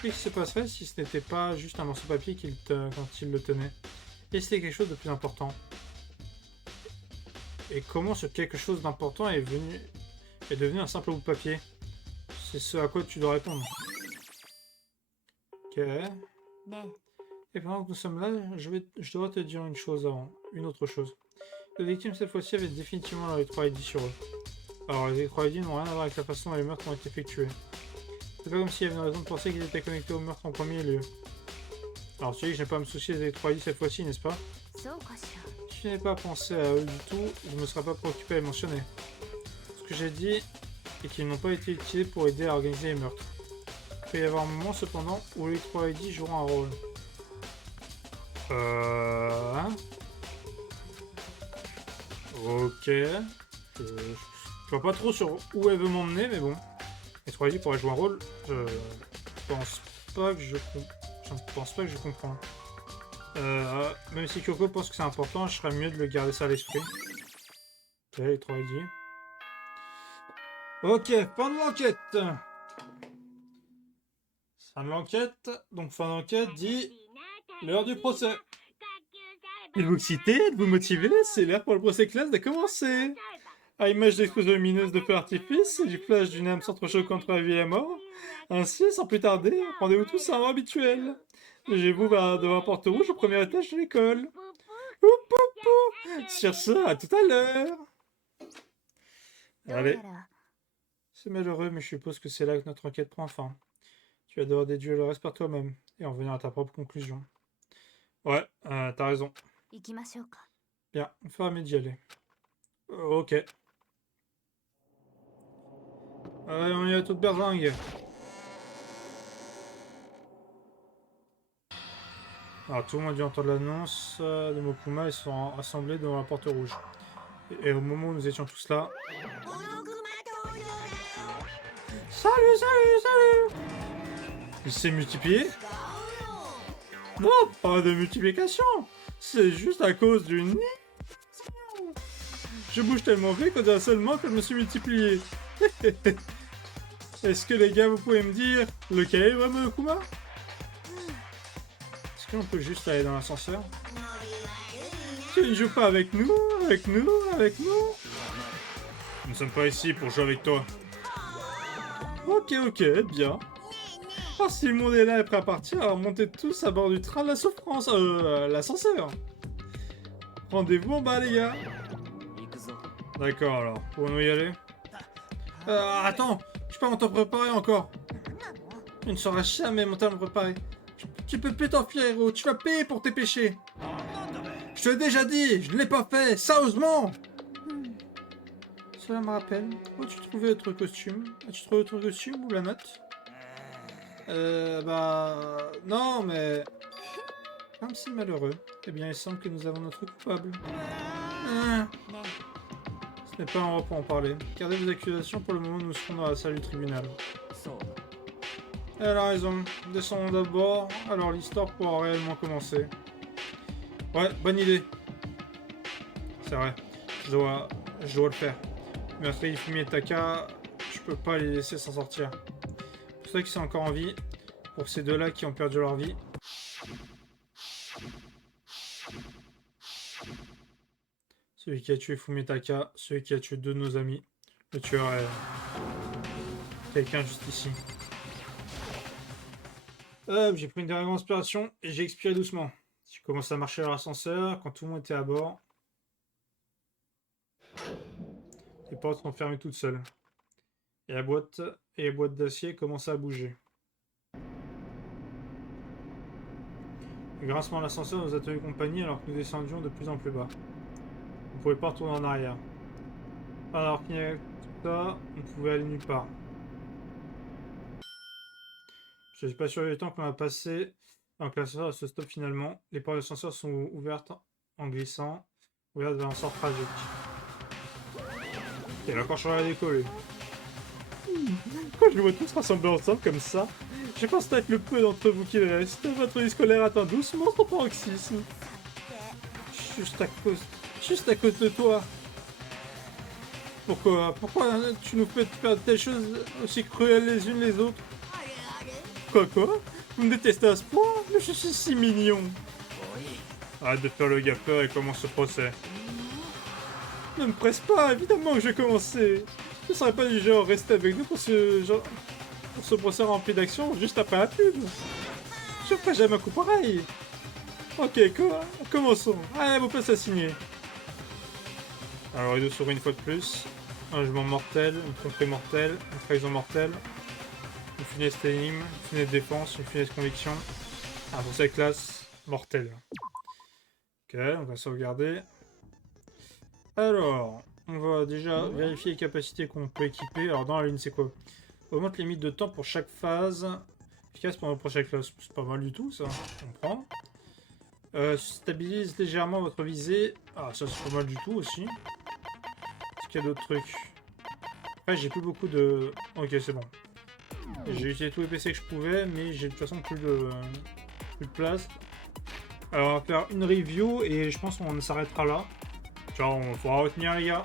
Qu'est-ce qui se passerait si ce n'était pas juste un morceau de papier quand il le tenait? Et c'était quelque chose de plus important. Et comment ce quelque chose d'important est devenu un simple bout de papier? C'est ce à quoi tu dois répondre. Ok. Et pendant que nous sommes là, je dois te dire une chose avant. Une autre chose. Les victimes cette fois-ci avaient définitivement leur électro ID sur eux. Alors les électro ID n'ont rien à voir avec la façon dont les meurtres ont été effectués. C'est pas comme s'il y avait une raison de penser qu'ils étaient connectés au meurtre en premier lieu. Alors tu dis que je n'ai pas à me soucier des électro ID cette fois-ci, n'est-ce pas? Si je n'avais pas pensé à eux du tout, je ne me serais pas préoccupé à les mentionner. Ce que j'ai dit est qu'ils n'ont pas été utilisés pour aider à organiser les meurtres. Il peut y avoir un moment cependant où l'électro ID jouera un rôle. Hein. Ok. Je vois pas trop sur où elle veut m'emmener, mais bon. Et 3 pourrait jouer un rôle. Je pense pas que je pense pas que je comprends. Même si Kyoko pense que c'est important, je serais mieux de le garder ça à l'esprit. Ok, les 3 Ok, fin de l'enquête. Fin de l'enquête. Donc fin d'enquête dit l'heure du procès. Êtes-vous excité? Êtes-vous motivé? C'est l'heure pour le procès classe de commencer. À l'image d'explosions lumineuses de feux d'artifice et du flash d'une âme s'entrechoquant entre la vie et la mort. Ainsi, sans plus tarder, rendez-vous tous à l'heure habituelle. Dirigez-vous devant la porte rouge au premier étage de l'école. Sur ce, à tout à l'heure. Allez. C'est malheureux, mais je suppose que c'est là que notre enquête prend fin. Tu vas devoir déduire le reste par toi-même et en venir à ta propre conclusion. Ouais, t'as raison. Bien, on fera mieux d'y aller. Ok. Allez, on y va toute berzingue. Alors, tout le monde a dû entendre l'annonce de Mokuma. Ils sont rassemblés devant la porte rouge. Et au moment où nous étions tous là... Salut, salut, salut! Il s'est multiplié? Non, pas de multiplication! C'est juste à cause d'une... Je bouge tellement vite qu'on dirait seulement que je me suis multiplié. Est-ce que les gars, vous pouvez me dire lequel est vraiment Mokuma? Est-ce qu'on peut juste aller dans l'ascenseur? Tu ne joues pas avec nous? Avec nous? Avec nous? Nous ne sommes pas ici pour jouer avec toi. Ok, bien. Oh, si le monde est là et prêt à partir, alors montez tous à bord du train de la souffrance. L'ascenseur. Rendez-vous en bas, les gars. D'accord, alors. Pouvons-nous y aller? Attends, je peux m'en préparer encore. Tu ne sauras jamais monter à me préparer. Tu peux plus t'enfuir, héros. Tu vas payer pour tes péchés. Je te l'ai déjà dit, je ne l'ai pas fait, sérieusement. Cela me rappelle. Où as-tu trouvé votre costume? As-tu trouvé votre costume ou la note? Non, mais... Comme c'est malheureux. Eh bien, il semble que nous avons notre coupable. Ce n'est pas un endroit pour en parler. Gardez vos accusations pour le moment où nous serons dans la salle du tribunal. Elle a raison. Descendons d'abord, alors l'histoire pourra réellement commencer. Ouais, bonne idée. C'est vrai. Je dois le faire. Meurtrier Fumi et Taka, je peux pas les laisser s'en sortir. Pour ceux qui sont encore en vie, pour ces deux-là qui ont perdu leur vie. Celui qui a tué Fumitaka, celui qui a tué deux de nos amis. Le tueur est... quelqu'un juste ici. J'ai pris une dernière inspiration et j'ai expiré doucement. J'ai commencé à marcher dans l'ascenseur quand tout le monde était à bord. Les portes sont fermées toutes seules. Et la boîte d'acier commençait à bouger. Le grincement de l'ascenseur nous a tenu compagnie alors que nous descendions de plus en plus bas. On ne pouvait pas retourner en arrière. Alors qu'il y avait tout ça, on pouvait aller nulle part. Je ne suis pas sûr du temps qu'on a passé avant que l'ascenseur se stoppe finalement. Les portes de l'ascenseur sont ouvertes en glissant, ouvertes vers un sort tragique. Il a encore changé la déco, lui. Quand je les vois tous rassemblés ensemble comme ça, je constate le peu d'entre vous qu'il reste. Votre vie scolaire atteint doucement son paroxysme. Juste à cause de toi. Pourquoi tu nous fais faire de telles choses aussi cruelles les unes les autres? Quoi? Vous me détestez à ce point? Mais je suis si mignon. Arrête de faire le gaffeur et commence ce procès. Ne me presse pas, évidemment que je vais commencer. Je ne serais pas du genre rester avec nous pour ce procès rempli d'action juste après la pub. Je ferai jamais un coup pareil. Ok, commençons. Allez, vos places à signer. Alors, Edo sourit une fois de plus. Un jugement mortel, une tromperie mortelle, une trahison mortelle, une funeste énigme, une funeste défense, une funeste conviction. Un procès de classe mortel. Ok, on va sauvegarder. Alors, on va déjà vérifier les capacités qu'on peut équiper. Alors, dans la ligne, c'est quoi? Augmente les limites de temps pour chaque phase. Efficace pendant le prochain classe. C'est pas mal du tout, ça. On prend. Stabilise légèrement votre visée. Ah, ça c'est pas mal du tout aussi. Est-ce qu'il y a d'autres trucs? Après, j'ai plus beaucoup de... Ok, c'est bon. J'ai utilisé tous les PC que je pouvais, mais j'ai de toute façon plus de place. Alors, on va faire une review et je pense qu'on s'arrêtera là. Genre, on pourra retenir les gars.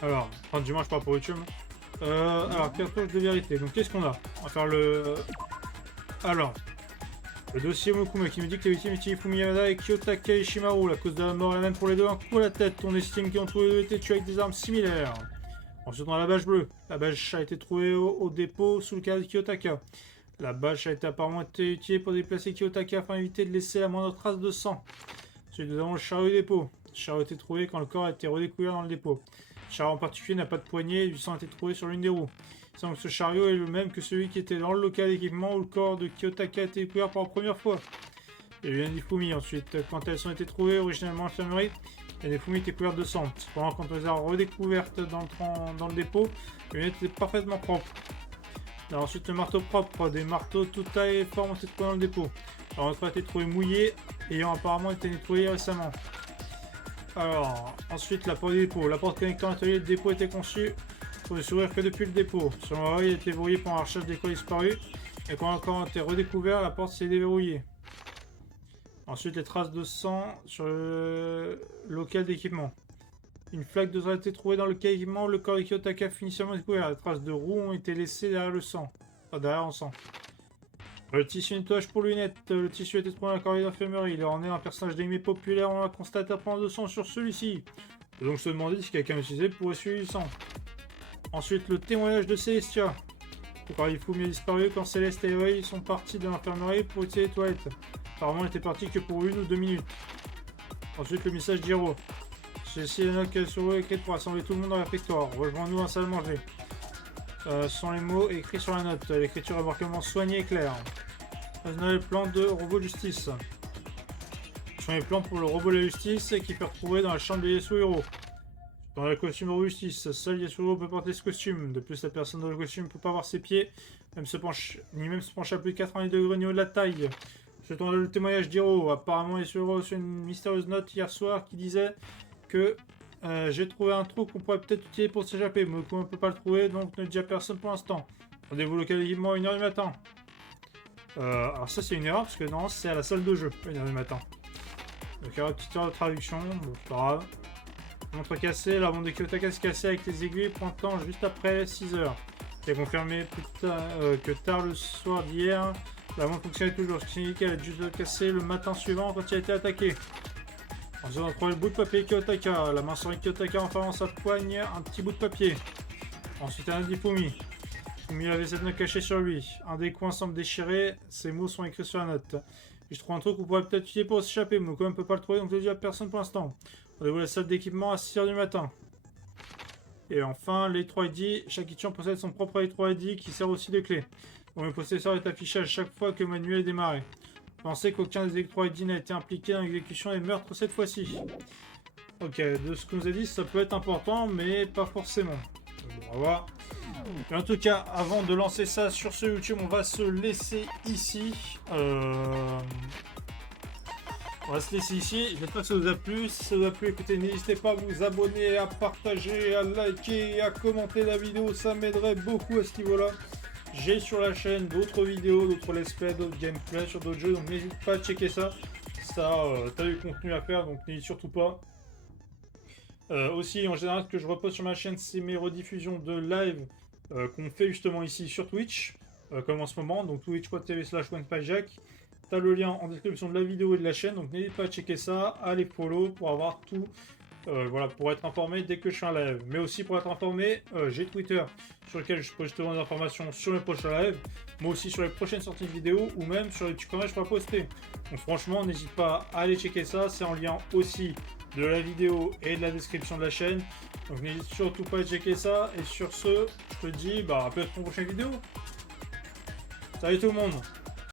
Alors, enfin, du moins, je parle pour YouTube. Alors, cartouche de vérité. Donc, qu'est-ce qu'on a? On va faire le... Alors, le dossier Mokuma qui me dit que les victimes utilisent Fumiyamada et Kiyotaka Ishimaru. La cause de la mort est la même pour les deux, un coup à la tête. On estime qu'ils ont tous les deux été tués avec des armes similaires. Ensuite, on a la bâche bleue. La bâche a été trouvée au dépôt sous le cadre de Kiyotaka. La bâche a été apparemment été utilisée pour déplacer Kiyotaka afin d'éviter de laisser la moindre trace de sang. Ensuite, nous avons le chariot du dépôt. Le chariot a été trouvé quand le corps a été redécouvert dans le dépôt. Le chariot en particulier n'a pas de poignée et du sang a été trouvé sur l'une des roues. Il semble que ce chariot est le même que celui qui était dans le local d'équipement où le corps de Kiyotaka a été découvert pour la première fois. Il y a eu un Nifumi. Ensuite, quand elles ont été trouvées originellement à l'infirmerie, la Nifumi était couverte de sang. Cependant, quand on les a redécouvertes dans le dépôt, les lunettes étaient parfaitement propres. Alors, ensuite, le marteau propre. Des marteaux toute taille et forme ont été trouvés dans le dépôt. Alors, notre a été trouvé mouillé, ayant apparemment été nettoyé récemment. Alors, ensuite, la porte du dépôt. La porte connectant l'atelier de dépôt était conçue pour ne s'ouvrir que depuis le dépôt. Selon la il a été verrouillé pendant la recherche des corps disparus. Et quand le corps a été redécouvert, la porte s'est déverrouillée. Ensuite, les traces de sang sur le local d'équipement. Une flaque de sang a été trouvée dans le local d'équipement où le corps de Kiyotaka fut initialement découvert. Les traces de roues ont été laissées derrière le sang. Enfin, derrière le sang. Le tissu nettoyage pour lunettes. Le tissu a été trouvé dans la corridor d'infirmerie. Il en est un personnage d'anime populaire. On a constaté un point de sang sur celui-ci. On peut donc se demander si quelqu'un l'utilisait pour essuyer du sang. Ensuite, le témoignage de Célestia. Le corps Ifumi a disparu quand Céleste et Eri sont partis de l'infirmerie pour utiliser les toilettes. Apparemment, il était parti que pour 1 ou 2 minutes. Ensuite, le message d'Hiro. Ceci est la note sur l'eau écrite pour rassembler tout le monde dans le réfectoire. Rejoins-nous à la salle à manger. Ce sont les mots écrits sur la note. L'écriture est remarquablement soignée et claire. On a le plan de robot de justice. Ce sont les plans pour le robot de la justice qui peut retrouver dans la chambre de Yasuhiro. Dans le costume de justice, seul Yasuhiro peut porter ce costume. De plus, la personne dans le costume ne peut pas voir ses pieds, ni même se pencher à plus de 90 degrés au niveau de la taille. Ensuite, on a le témoignage d'Hiro. Apparemment, Yasuhiro a reçu une mystérieuse note hier soir qui disait que j'ai trouvé un trou qu'on pourrait peut-être utiliser pour s'échapper. Mais on ne peut pas le trouver, donc ne le dis à personne pour l'instant. Rendez-vous au local d'équipement à 1h du matin. Alors ça c'est une erreur parce que non, c'est à la salle de jeu, 1h du matin. Donc il y aura une petite erreur de traduction, bon c'est pas grave. Montre cassée, la montre de Kiyotaka s'est cassée avec les aiguilles pointant juste après 6h. C'est confirmé que tard le soir d'hier, la montre fonctionnait toujours, ce qui signifie qu'elle a juste cassé le matin suivant quand il a été attaqué. Ensuite on a trouvé le bout de papier Kiyotaka, la main sur Kiyotaka en fermant sa poigne, un petit bout de papier. Ensuite un Ifumi. Ifumi avait cette note cachée sur lui. Un des coins semble déchiré, ces mots sont écrits sur la note. Et je trouve un truc qu'on pourrait peut-être utiliser pour s'échapper, mais on ne peut pas le trouver, donc je le dis à personne pour l'instant. Rendez-vous à la salle d'équipement à 6h du matin. Et enfin, les 3 ID. Chaque Ichan possède son propre les ID qui sert aussi de clé. Donc le possesseur est affiché à chaque fois que le manuel est démarré. Pensez qu'aucun des 3 ID n'a été impliqué dans l'exécution des meurtres cette fois-ci. Ok, de ce qu'on nous a dit, ça peut être important, mais pas forcément. Bon, on va voir. Mais en tout cas, avant de lancer ça sur ce YouTube, on va se laisser ici. On va se laisser ici. J'espère que ça vous a plu. Si ça vous a plu, écoutez, n'hésitez pas à vous abonner, à partager, à liker et à commenter la vidéo. Ça m'aiderait beaucoup à ce niveau-là. J'ai sur la chaîne d'autres vidéos, d'autres let's play, d'autres gameplay sur d'autres jeux. Donc n'hésite pas à checker ça. T'as du contenu à faire, donc n'hésite surtout pas. Aussi, en général, ce que je repose sur ma chaîne, c'est mes rediffusions de live qu'on fait justement ici sur Twitch, comme en ce moment. Donc twitch.tv/OnePyJack. T'as le lien en description de la vidéo et de la chaîne, donc n'hésite pas à checker ça, à les follow pour avoir tout, voilà, pour être informé dès que je fais un live. Mais aussi pour être informé, j'ai Twitter sur lequel je poste des informations sur mes prochains lives, mais aussi sur les prochaines sorties de vidéos ou même sur les petits commentaires que je pourrai poster. Donc franchement, n'hésite pas à aller checker ça, c'est en lien aussi de la vidéo et de la description de la chaîne. Donc n'hésite surtout pas à checker ça, et sur ce, je te dis à peut-être pour une prochaine vidéo. Salut tout le monde!